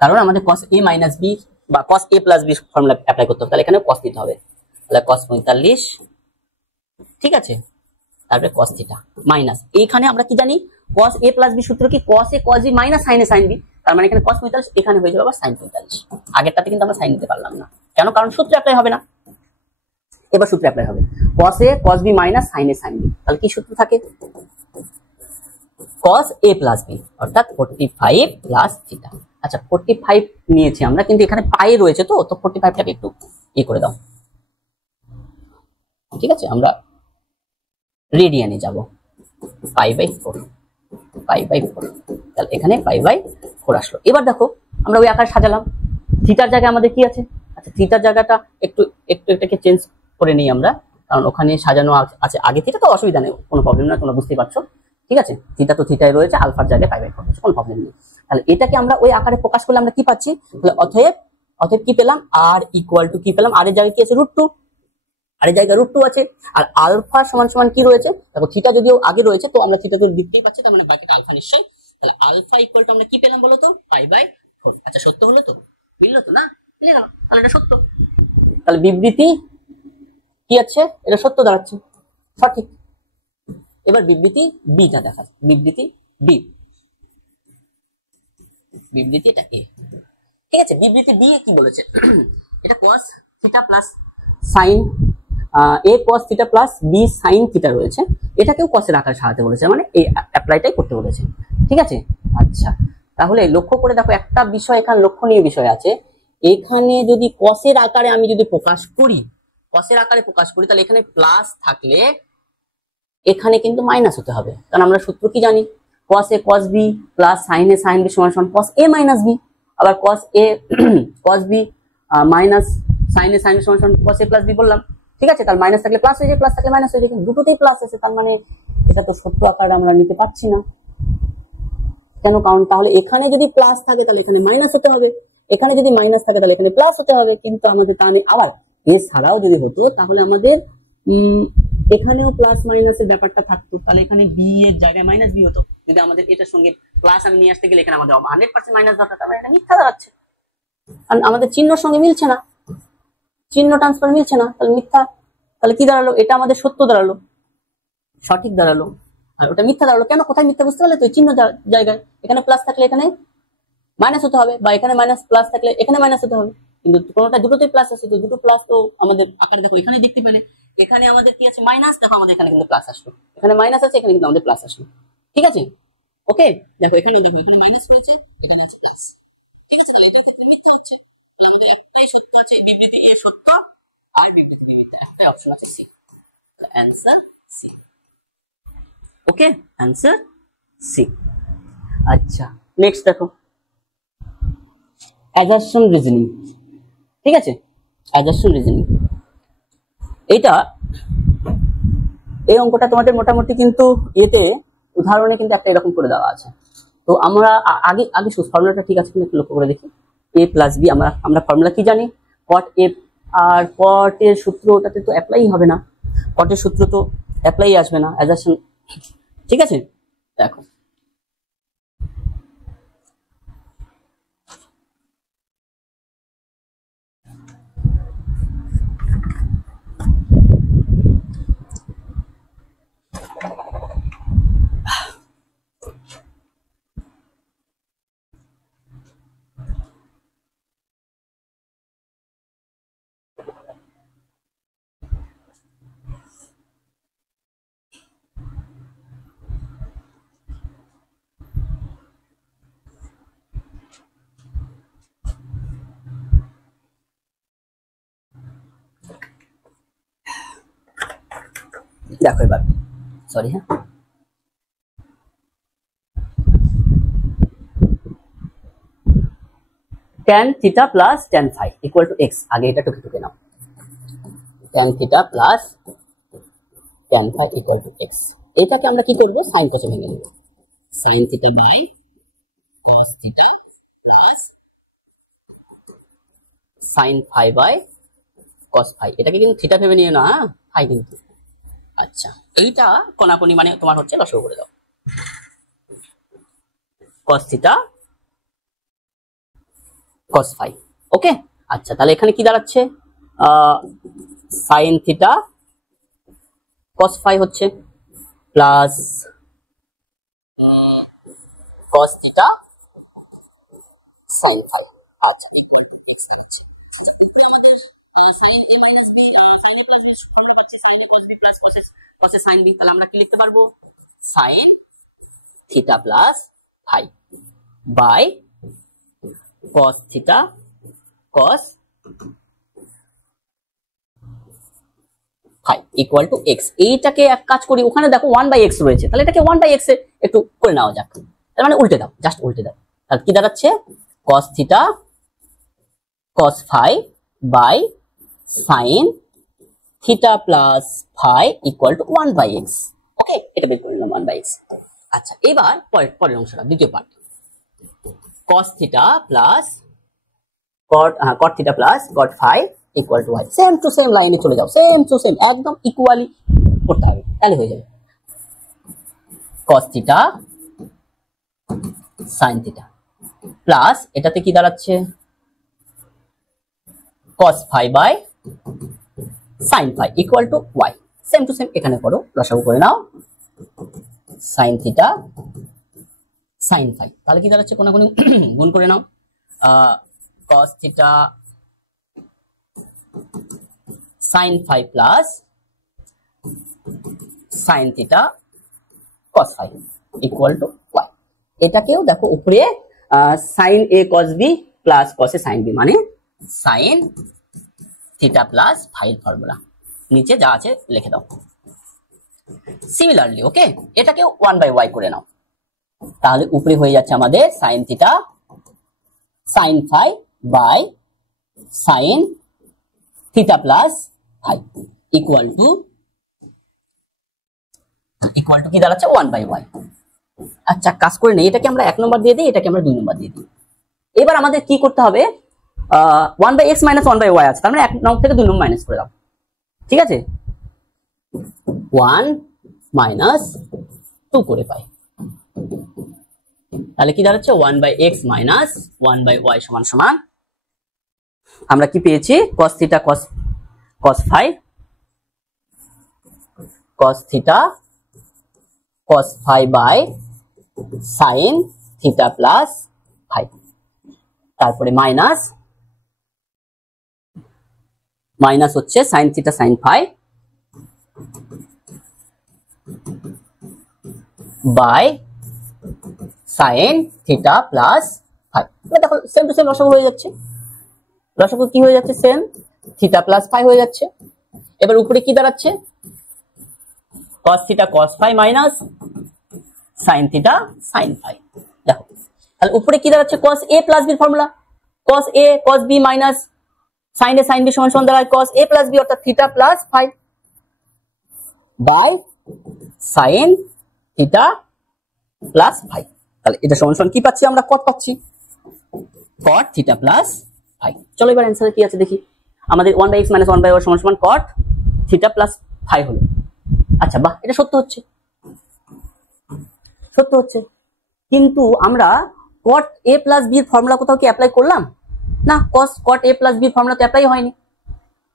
কারণ আমাদের cos a মাইনাস b বা cos a plus b formula apply করতে হবে, তাহলে এখানে cos দিতে হবে। তাহলে cos 45, ঠিক আছে, তারপরে cos থিটা মাইনাস, এইখানে আমরা কি জানি, cos a প্লাস b সূত্র কি, cos a cos b minus sin a sin b, তার মানে এখানে cos 45, এখানে হয়ে যাবে আবার sin 45। আগেরটাতে কিন্তু আমরা sin নিতে পারলাম না, কেন? কারণ সূত্র অ্যাপ্লাই হবে না। এবার সূত্র অ্যাপ্লাই হবে, cos a cos b minus sin a sin b, তাহলে কি সূত্র থাকে, cos a প্লাস b অর্থাৎ 45 প্লাস থিটা। আচ্ছা, 45 নিয়েছি আমরা, কিন্তু এখানে পাই রয়েছে, তো 45টাকে একটু করে দাও, ঠিক আছে। আমরা রেডিয়ানে যাব, π/4, তাহলে এখানে π/4 আসলো। এবার দেখো আমরা ওই আকার সাজালাম, থিটার জায়গায় আমাদের কি আছে, আচ্ছা থিটার জায়গাটা একটু এটাকে চেঞ্জ করে নিই আমরা, কারণ ওখানে সাজানো আছে আগে থিটা, তো অসুবিধা নেই, কোনো প্রবলেম না, তোমরা বুঝতেই পারছো। ঠিক আছে, থিটা তো থিটাই রয়েছে, আলফার জায়গায় পাই বাই 4 কোনো প্রবলেম নেই। তাহলে এটাকে আমরা ওই আকারে প্রকাশ করলে আমরা কি পাচ্ছি, তাহলে অতএব কি পেলাম, আর ইকুয়াল টু কি পেলাম, আর এর জায়গায় কি আছে √2, আর এর জায়গায় √2 আছে, আর আলফা সমান সমান কি রয়েছে, দেখো থিটা যদিও আগে রয়েছে, তো আমরা থিটা তো দেখতেই পাচ্ছি, তার মানে ব্র্যাকেট আলফা নিশ্চয়, তাহলে আলফা ইকুয়াল টু আমরা কি পেলাম বলো তো, পাই বাই 4। আচ্ছা সত্য হলো তো, মিললো তো না, মিলে গেল, তাহলে এটা সত্য। তাহলে বিবৃতি কি আছে, এটা সত্য দাঁড়াচ্ছে, সঠিক। এবার বিবৃতি বিটা দেখা, বিবৃতি বি, বিবৃতি এটা এ। ঠিক আছে, বিবৃতি বি কি বলেছে, এটা cos theta plus sin a cos theta plus b sin theta রয়েছে, এটাকেও cos এর আকারে সাজাতে বলেছে, মানে এই অ্যাপ্লাইটাই করতে বলেছে। ঠিক আছে, আচ্ছা তাহলে লক্ষ্য করে দেখো একটা বিষয় এখানে লক্ষণীয় বিষয় আছে, এখানে যদি cos এর আকারে আমি যদি প্রকাশ করি, cos এর আকারে প্রকাশ করি, তাহলে এখানে প্লাস থাকলে এখানে কিন্তু মাইনাস হতে হবে, কারণ আমরা সূত্র কি জানি, cos a cos b plus sin a sin b সমান সমান cos a মাইনাস b, আবার cos a cos b minus sin a sin b সমান সমান cos a প্লাস b বললাম। ঠিক আছে, তাহলে মাইনাস থাকলে প্লাস হয়ে যায়, প্লাস থাকলে মাইনাস হয়ে যায়, কিন্তু দুটোতেই প্লাস আছে, তার মানে এটা তো সত্য আকারে আমরা নিতে পারছি না। কেন, কারণ তাহলে এখানে যদি প্লাস থাকে তাহলে এখানে মাইনাস হতে হবে, এখানে যদি মাইনাস থাকে তাহলে এখানে প্লাস হতে হবে, কিন্তু আমাদের তা নেই। আবার এছাড়াও যদি হতো তাহলে আমাদের এখানেও প্লাস মাইনাসের ব্যাপারটা থাকতো, তাহলে এখানে বি এর জায়গায় মাইনাস বি হতো, যদি আমাদের এটার সঙ্গে প্লাস আমি নিয়ে আসতে গেলে এখানে আমাদের 100% মাইনাস দরকার, তার মানে এটা মিথ্যা দাঁড়াচ্ছে, কারণ আমাদের চিহ্নর সঙ্গে মিলছে না, চিহ্ন ট্রান্সফার মিলছে না, তাহলে মিথ্যা। তাহলে কি দাঁড়ালো, এটা আমাদের সত্য দাঁড়ালো, সঠিক দাঁড়ালো, আর ওটা মিথ্যা দাঁড়ালো। কেন, কোথায় মিথ্যা বুঝতে পারলে তো, চিহ্ন জায়গায় এখানে প্লাস থাকলে এখানে মাইনাস হতে হবে, বা এখানে মাইনাস প্লাস থাকলে এখানে মাইনাস হতে হবে, কিন্তু কোনোটা দুটোতেই প্লাস আছে, তো দুটো প্লাস তো আমাদের আকারে দেখো এখানে দেখতে পেলে, এখানে আমাদের কি আছে মাইনাস, দেখো আমাদের এখানে কিন্তু প্লাস আসলো, এখানে মাইনাস আছে, এখানে কিন্তু আমাদের প্লাস আসলো। ঠিক আছে, ওকে দেখো এখানে দেখো এখানে মাইনাস হয়েছে, এখানে আছে প্লাস। ঠিক আছে, তাহলে এটার ক্ষেত্রে মিথ্যা হচ্ছে, তাহলে আমাদের একটাই সত্য আছে, বিবৃতি এ সত্য, আর বিবৃতি বি মিথ্যা, একটাই অপশন আছে সি, অ্যানসার সি। ওকে, অ্যানসার সি। আচ্ছা নেক্সট দেখো অ্যাজারশন রিজনিং। ঠিক আছে, অ্যাজারশন রিজনিং, এইটা এই অঙ্কটা তোমাদের মোটামুটি কিন্তু এতে উদাহরণে কিন্তু একটা এরকম করে দেওয়া আছে। তো আমরা আগে আগে ফর্মুলাটা ঠিক আছে কিনা একটু লক্ষ্য করে দেখি। a প্লাস বি, আমরা ফর্মুলা কি জানি, cot a, আর cot এর সূত্র ওটাতে তো অ্যাপ্লাই হবে না, cot এর সূত্র তো অ্যাপ্লাই আসবে না অ্যাজারশন। ঠিক আছে, দেখো দেখো এবার, সরি হ্যাঁ, tan theta plus tan phi equal to x, আগে এটা টুকে নাও, tan theta plus tan phi equal to x, এটাকে আমরা কি করব, সাইন কোসে ভেঙে নেব, sine theta by cos theta plus sine phi by cos phi, এটাকে কিন্তু থিটা ভেবে নিও না, ফাই কিন্তু। আচ্ছা এইটা কোনাকুনি মানে তোমার হচ্ছে লসাগু করে দাও, cos theta cos phi. Okay, আচ্ছা তাহলে এখানে কি দাঁড়াচ্ছে, সাইন থিটা cos ফাই হচ্ছে plus cos theta sin phi. আচ্ছা cos এ sin b, তাহলে আমরা কি লিখতে পারবো, sin theta plus phi by cos theta cos phi equal to x। এইটাকে এক কাজ করি, ওখানে দেখো 1/x রয়েছে, তাহলে এটাকে 1/x এ একটু করে নেওয়া যাক, তার মানে উল্টে দাও, জাস্ট উল্টে দাও, তাহলে কি দাঁড়াচ্ছে, cos theta cos phi by sin theta plus phi equal to 1/x। Okay, এটা বের করে নিলাম 1/x। আচ্ছা, এবার পরের অংশটা, দ্বিতীয় part, cos theta plus cot theta plus cot phi equal to y। Same to same লাইনে চলে যাও, সেম টু সেম, একদম ইকুয়ালি করতে হবে, তাহলে হয়ে যাবে cos theta sin theta plus এটাতে কি দাঁড়াচ্ছে cos phi by sin phi equal to y। Same to same এখানে করো, লসাগু করে নাও, sin থিটা sin ফাই, তাহলে কি দাঁড়াচ্ছে, কোনাকুনি গুণ করে নাও, cos theta sin phi plus sin theta cos phi equal to y। এটাকেও দেখো উপরে sin a cos b plus cos a sin b, মানে sin থিটা প্লাস ফাই এর ফর্মুলা, নিচে যা আছে লিখে দাও। সিমিলারলি ওকে, এটাকেও 1/y করে নাও, তাহলে উপরে হয়ে যাচ্ছে আমাদের sin theta sin phi by sin theta plus phi equal to কি দাঁড়াচ্ছে 1/y। আচ্ছা, কাজ করে নেই, এটাকে আমরা 1 নম্বর দিয়ে দিই, এটাকে আমরা 2 নম্বর দিয়ে দিই। এবার আমাদের কি করতে হবে, 1/x মাইনাস 1/y আছে, তার মানে 1 নম্বর থেকে 2 নম্বর মাইনাস করে দাও, ঠিক আছে, 1 মাইনাস 2 করে পাই, তাহলে কি দাঁড়াচ্ছে 1/x মাইনাস 1/y সমান সমান, আমরা কি পেয়েছি, cos theta cos phi cos theta cos phi by sin theta plus phi, তারপরে মাইনাস হচ্ছে sin theta sin phi by sin theta plus phi. দেখো সেম টু সেম লসাগু হয়ে যাচ্ছে, লসাগু কি হয়ে যাচ্ছে, সেম থিটা প্লাস ফাই হয়ে যাচ্ছে। এবার উপরে কি দাঁড়াচ্ছে, cos theta cos phi minus sin theta sin phi. দেখো তাহলে উপরে কি দাঁড়াচ্ছে, cos a প্লাস b এর formula, cos a cos b minus sin a sin b সমান সমান দাঁড়ায় cos a প্লাস b, অর্থাৎ theta plus phi by sin theta plus phi. তাহলে এটা সমান সমান কি পাচ্ছি আমরা, cot পাচ্ছি, cot থিটা প্লাস ফাই। চলো এবার অ্যান্সারে কি আছে দেখি, আমাদের 1/x মাইনাস 1/y সমান সমান cot থিটা প্লাস ফাই হলো। আচ্ছা বাহ, এটা সত্য হচ্ছে, কিন্তু আমরা cot a প্লাস b এর ফর্মুলা কোথাও কি অ্যাপ্লাই করলাম না, cot a প্লাস b এর ফর্মুলা তো অ্যাপ্লাই হয়নি,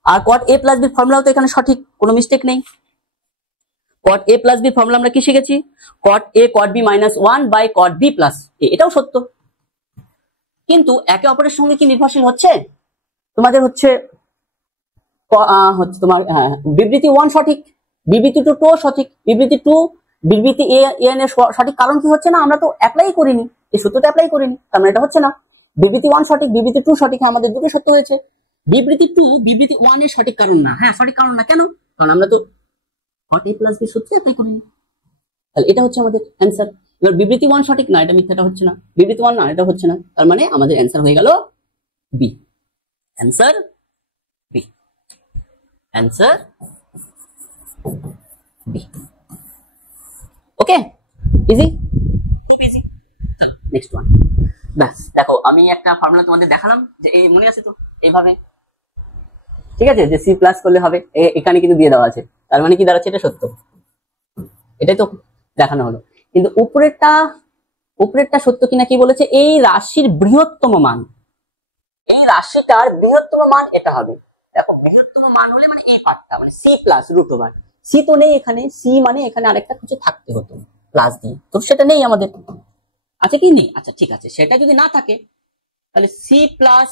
আর cot a প্লাস b এর ফর্মুলাও তো এখানে সঠিক, কোনো মিস্টেক নেই। cot a প্লাস b এর ফর্মুলা আমরা কি শিখেছি, cot a cot b minus 1 by cot b plus a, এটাও সত্য, কিন্তু একে অপরের সঙ্গে কি নির্ভরশীল হচ্ছে, তোমাদের হচ্ছে তোমার বিবৃতি 1 সঠিক, বিবৃতি 2 সঠিক, বিবৃতি a n এর সঠিক, কারণ কি হচ্ছে না, আমরা তো অ্যাপ্লাই করিনি, এই সূত্রটা অ্যাপ্লাই করিনি, তার মানে এটা হচ্ছে না। বিবৃতি 1 সঠিক, বিবৃতি 2 সঠিক, আমাদের দুটো সত্য হয়েছে। বিবৃতি 2 বিবৃতি 1 এর সঠিক কারণ না, হ্যাঁ সঠিক কারণ না, কেন, কারণ আমরা তো cot a প্লাস b সূত্র অ্যাপ্লাই করিনি, তাহলে এটা হচ্ছে আমাদের অ্যান্সার। এবার বিবৃতি 1 সঠিক না, এটা মিথ্যাটা হচ্ছে না, বিবৃতি 1 না, এটা হচ্ছে না, তার মানে আমাদের অ্যান্সার হয়ে গেল B, answer B, answer B. Okay, easy, খুব ইজি। নেক্সট ওয়ান, ব্যাস দেখো আমি একটা ফর্মুলা তোমাদের দেখালাম, যে এই মনে আছে তো, এইভাবে, ঠিক আছে, যে সি প্লাস করলে হবে, এখানে কিন্তু দিয়ে দেওয়া আছে, তার মানে কি দাঁড়াচ্ছে, এটা সত্য, এটাই তো দেখানো হলো। কিন্তু উপরেরটা সত্য কিনা কি বলেছে, এই রাশির বৃহত্তম মান, এই রাশিটার বৃহত্তম মান এটা হবে। দেখো বৃহত্তম মান হলে মানে এই পার্টটা, মানে C plus root over, C তো নেই এখানে, সি মানে এখানে আরেকটা কিছু থাকতে হতো প্লাস দিয়ে, তো সেটা নেই আমাদের, আচ্ছা কি নেই, আচ্ছা ঠিক আছে, সেটা যদি না থাকে তাহলে সি প্লাস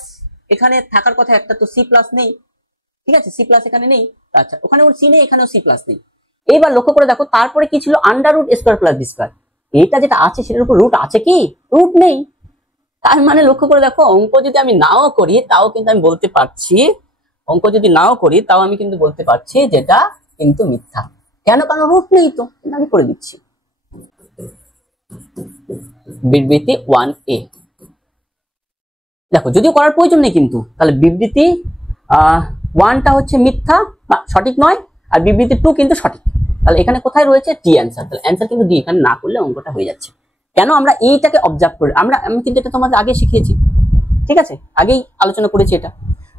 এখানে থাকার কথা একটা, তো সি প্লাস নেই, ঠিক আছে, সি প্লাস এখানে নেই, আচ্ছা ওখানে ওর সি নেই, এখানেও সি প্লাস নেই। এইবার লক্ষ্য করে দেখো, তারপরে কি ছিল, under root square plus B square, এটা যেটা আছে সেটার উপর রুট আছে কি, রুট নেই, তার মানে লক্ষ্য করে দেখো, অঙ্ক যদি আমি নাও করি তাও কিন্তু আমি বলতে পারছি, অঙ্ক যদি নাও করি তাও আমি কিন্তু বলতে পারছি যেটা কিন্তু মিথ্যা, কেন, কারণ রুট নেই তো, আমি করে দিচ্ছি বিবৃতি 1a। দেখো যদিও করার প্রয়োজন নেই কিন্তু, তাহলে বিবৃতি 1টা হচ্ছে মিথ্যা বা সঠিক নয়, আর বিবৃতি 2 কিন্তু সঠিক। তাহলে এখানে কোথায় রয়েছে ডি অ্যান্সার। তাহলে অ্যান্সার কিন্তু ডি, এখানে না করলে অঙ্কটা হয়ে যাচ্ছে। কেন আমরা এইটাকে অবজার্ভ করি, আমি কিন্তু এটা তোমাদের আগে শিখিয়েছি, ঠিক আছে, আগেই আলোচনা করেছি এটা।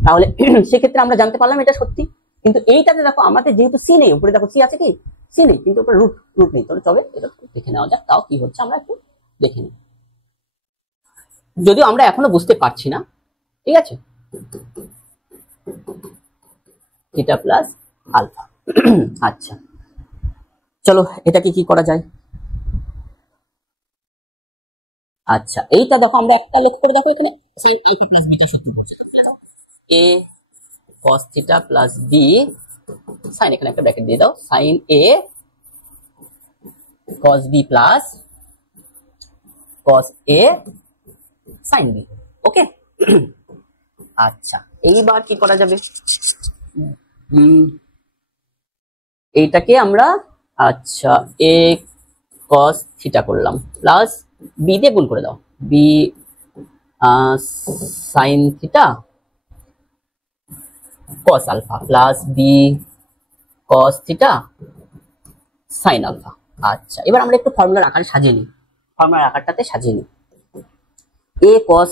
তাহলে সেক্ষেত্রে আমরা জানতে পারলাম এটা সত্যি। কিন্তু এইটাতে দেখো আমাদের যেহেতু সি নেই, উপরে দেখো সি আছে কি, সি নেই, কিন্তু উপরে রুট নেই। তাহলে তবে এটা দেখে নেওয়া যাক, তাও কি হচ্ছে আমরা একটু দেখে নিই, যদিও আমরা এখনো বুঝতে পারছি না, ঠিক আছে। Theta plus alpha. আচ্ছা চলো এটাকে কি করা যায়। আচ্ছা এইটা দেখো আমরা একটা লক্ষ্য করে দেখো, এখানে sin a প্লাস বিটা সূত্র বলছে a cos theta plus b sin, এখানে একটা ব্র্যাকেট দিয়ে দাও, sin a cos b plus cos a sin b। ওকে আচ্ছা এইবার কি করা যাবে, এইটাকে আমরা আচ্ছা a cos থিটা করলাম প্লাস b দিয়ে গুণ করে দাও, b sin theta cos alpha plus b cos theta sin alpha. আচ্ছা এবার আমরা একটু ফর্মুলার আকারে সাজিয়ে নিই, ফর্মুলার আকারটাতে সাজিয়ে নিই। a cos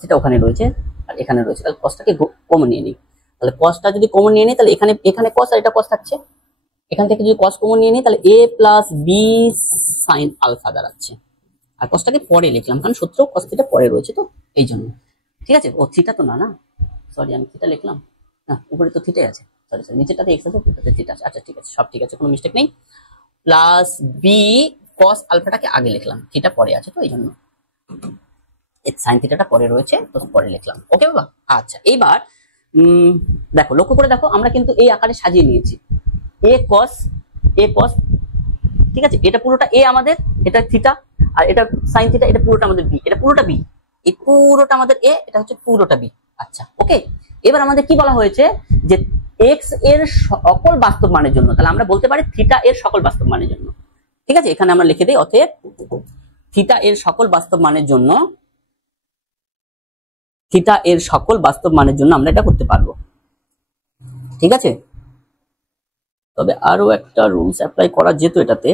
থিটা ওখানে রয়েছে আর এখানে রয়েছে, তাহলে cosটাকে কমন নিয়ে নিই। তাহলে cosটা যদি কমন নিয়ে নিই তাহলে এখানে cos আর এটা cos থাকছে, এখান থেকে যদি cos কমন নিয়ে নিই তাহলে a plus b sin alpha দাঁড়াচ্ছে। আর cosটাকে পরে লিখলাম কারণ সূত্র cos থিটা পরে রয়েছে তো এই জন্য, ঠিক আছে। ও থিটা তো না, সরি আমি থিটা লিখলাম না, উপরে তো থিটাই আছে, সরি নিচেটাতে x আছে উপরেটাতে থিটা আছে। আচ্ছা ঠিক আছে, সব ঠিক আছে, কোনো মিস্টেক নেই। প্লাস b cos আলফাটাকে আগে লিখলাম, থিটা পরে আছে তো এই জন্য, সাইন থিটাটা পরে রয়েছে তো পরে লিখলাম। ওকে বাবা। আচ্ছা এইবার দেখো লক্ষ্য করে দেখো আমরা কিন্তু এই আকারে সাজিয়ে নিয়েছি, a cos, ঠিক আছে, এটা পুরোটা a আমাদের, এটা থিটা, আর এটা সাইন থিটা, এটা পুরোটা আমাদের b, এটা পুরোটা b, এই পুরোটা আমাদের a, এটা হচ্ছে পুরোটা b। আচ্ছা ওকে, এবার আমাদের কি বলা হয়েছে যে x এর সকল বাস্তব মানের জন্য, তাহলে আমরা বলতে পারি থিটা এর সকল বাস্তব মানের জন্য, ঠিক আছে। এখানে আমরা লিখে দিই অতএব থিটা এর সকল বাস্তব মানের জন্য, থিটা এর সকল বাস্তব মানের জন্য আমরা এটা করতে পারবো, ঠিক আছে। তবে আরো একটা রুলস অ্যাপ্লাই করা যেত এটাতে,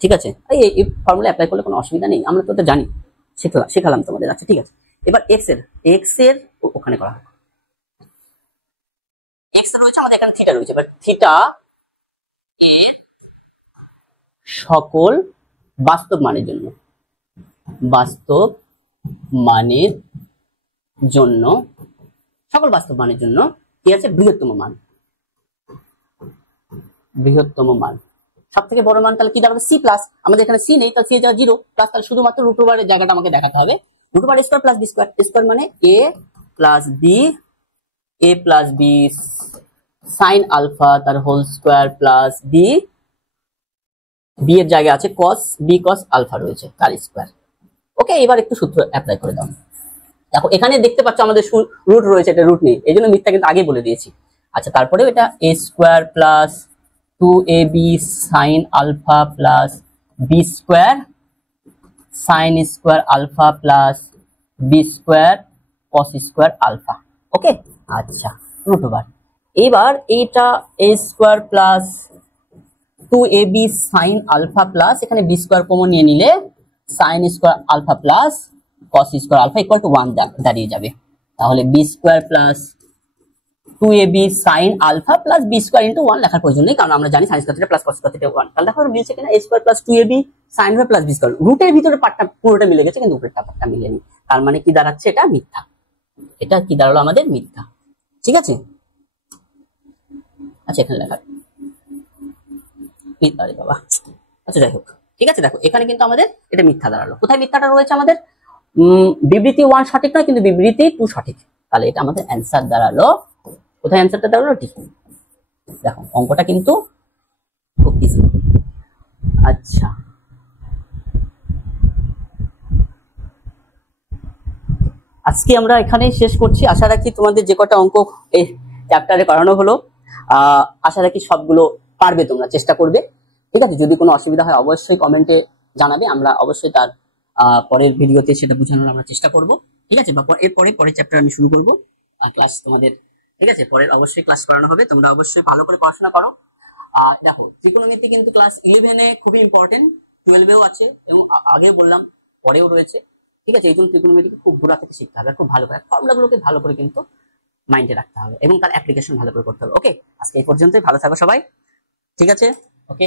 ঠিক আছে। এই ফর্মুলা অ্যাপ্লাই করলে কোনো অসুবিধা নেই, আমরা তো এটা জানি, শেখালাম তোমাদের। আচ্ছা ঠিক আছে, এবার এক্স এর ওখানে করা হবে, এক্স রয়েছে আমাদের এখানে থিটা রয়েছে, এবার থিটা এর সকল বাস্তব মানের জন্য, বাস্তব মানের জন্য, সকল বাস্তব মানের জন্য কি আছে, বৃহত্তম মান, বৃহত্তম মান, সব থেকে বড় মান তাহলে কি দাঁড়াবে সি প্লাস, আমাদের এখানে সি নেই তাহলে সি জায়গা 0 প্লাস, তাহলে শুধুমাত্র রুট ওভারের জায়গাটা আমাকে দেখাতে হবে, root over square plus B square, square মানে a plus B sine alpha তার হোল স্কয়ার প্লাস বি এর জায়গায় আছে cos b cos আলফা রয়েছে তার স্কয়ার। ওকে এবার একটু সূত্র অ্যাপ্লাই করে দাও। দেখো এখানে দেখতে পাচ্ছ আমাদের রুট রয়েছে, এটা রুট নেই এই জন্য মিথ্যা কিন্তু আগে বলে দিয়েছি। আচ্ছা তারপরে এটা a square plus 2ab sin alpha plus b square sin square alpha plus b square cos square alpha. Okay আচ্ছা রুট ওভার, এবার এইটা a square plus 2ab sin alpha plus এখানে b স্কয়ার কমন নিয়ে নিলে sin square alpha plus cos square alpha equal to 1 দাঁড়িয়ে যাবে। তাহলে b square plus 2ab sin alpha plus b square into 1 লেখার প্রয়োজন নেই, কারণ আমরা জানি sin square theta plus cos square theta 1। তাহলে দেখো মিলছে কিনা, a square plus 2ab sin alpha plus b square, রুটের ভিতরে পার্টটা পুরোটা মিলে গেছে কিন্তু উপরের পার্টটা মিলেনি, তার মানে কি দাঁড়াচ্ছে, এটা মিথ্যা, এটা কি দাঁড়ালো আমাদের মিথ্যা, ঠিক আছে। আচ্ছা এখানে লেখা আরে বাবা, আচ্ছা যাই হোক ঠিক আছে। দেখো এখানে কিন্তু আমাদের এটা মিথ্যা দাঁড়ালো, কোথায় মিথ্যাটা রয়েছে আমাদের, বিবৃতি 1 সঠিক নয় কিন্তু বিবৃতি 2 সঠিক, তাহলে এটা আমাদের অ্যান্সার দাঁড়ালো, কোথায় অ্যান্সারটা দাঁড়ালো ঠিক। দেখো অঙ্কটা কিন্তু খুব ইজি। আচ্ছা আজকে আমরা এখানেই শেষ করছি, আশা রাখি তোমাদের যে কটা অঙ্ক এই চ্যাপ্টারে করানো হলো আশা রাখি সবগুলো পারবে, তোমরা চেষ্টা করবে, ঠিক আছে। যদি কোনো অসুবিধা হয় অবশ্যই কমেন্টে জানাবে, আমরা অবশ্যই তার পরের ভিডিওতে সেটা বোঝানোর আমরা চেষ্টা করব, ঠিক আছে? বা পরের চ্যাপ্টার আমি শুরু করব ক্লাস তোমাদের, ঠিক আছে? পরের অবশ্যই ক্লাস করানো হবে, তোমরা অবশ্যই ভালো করে পড়াশোনা করো। দেখো ত্রিকোণমিতি কিন্তু ক্লাস 11-এ খুবই ইম্পর্টেন্ট, 12-এও আছে এবং আগেও বললাম পরেও রয়েছে, ঠিক আছে? এই জন্য ত্রিকোণমিতিকে খুব গোড়া থেকে শিখতে হবে, খুব ভালো করে ফর্মুলাগুলোকে ভালো করে কিন্তু মাইন্ডে রাখতে হবে এবং তার অ্যাপ্লিকেশন ভালো করে করতে হবে। ওকে, আজকে এই পর্যন্তই, ভালো থাকো সবাই, ঠিক আছে? ওকে।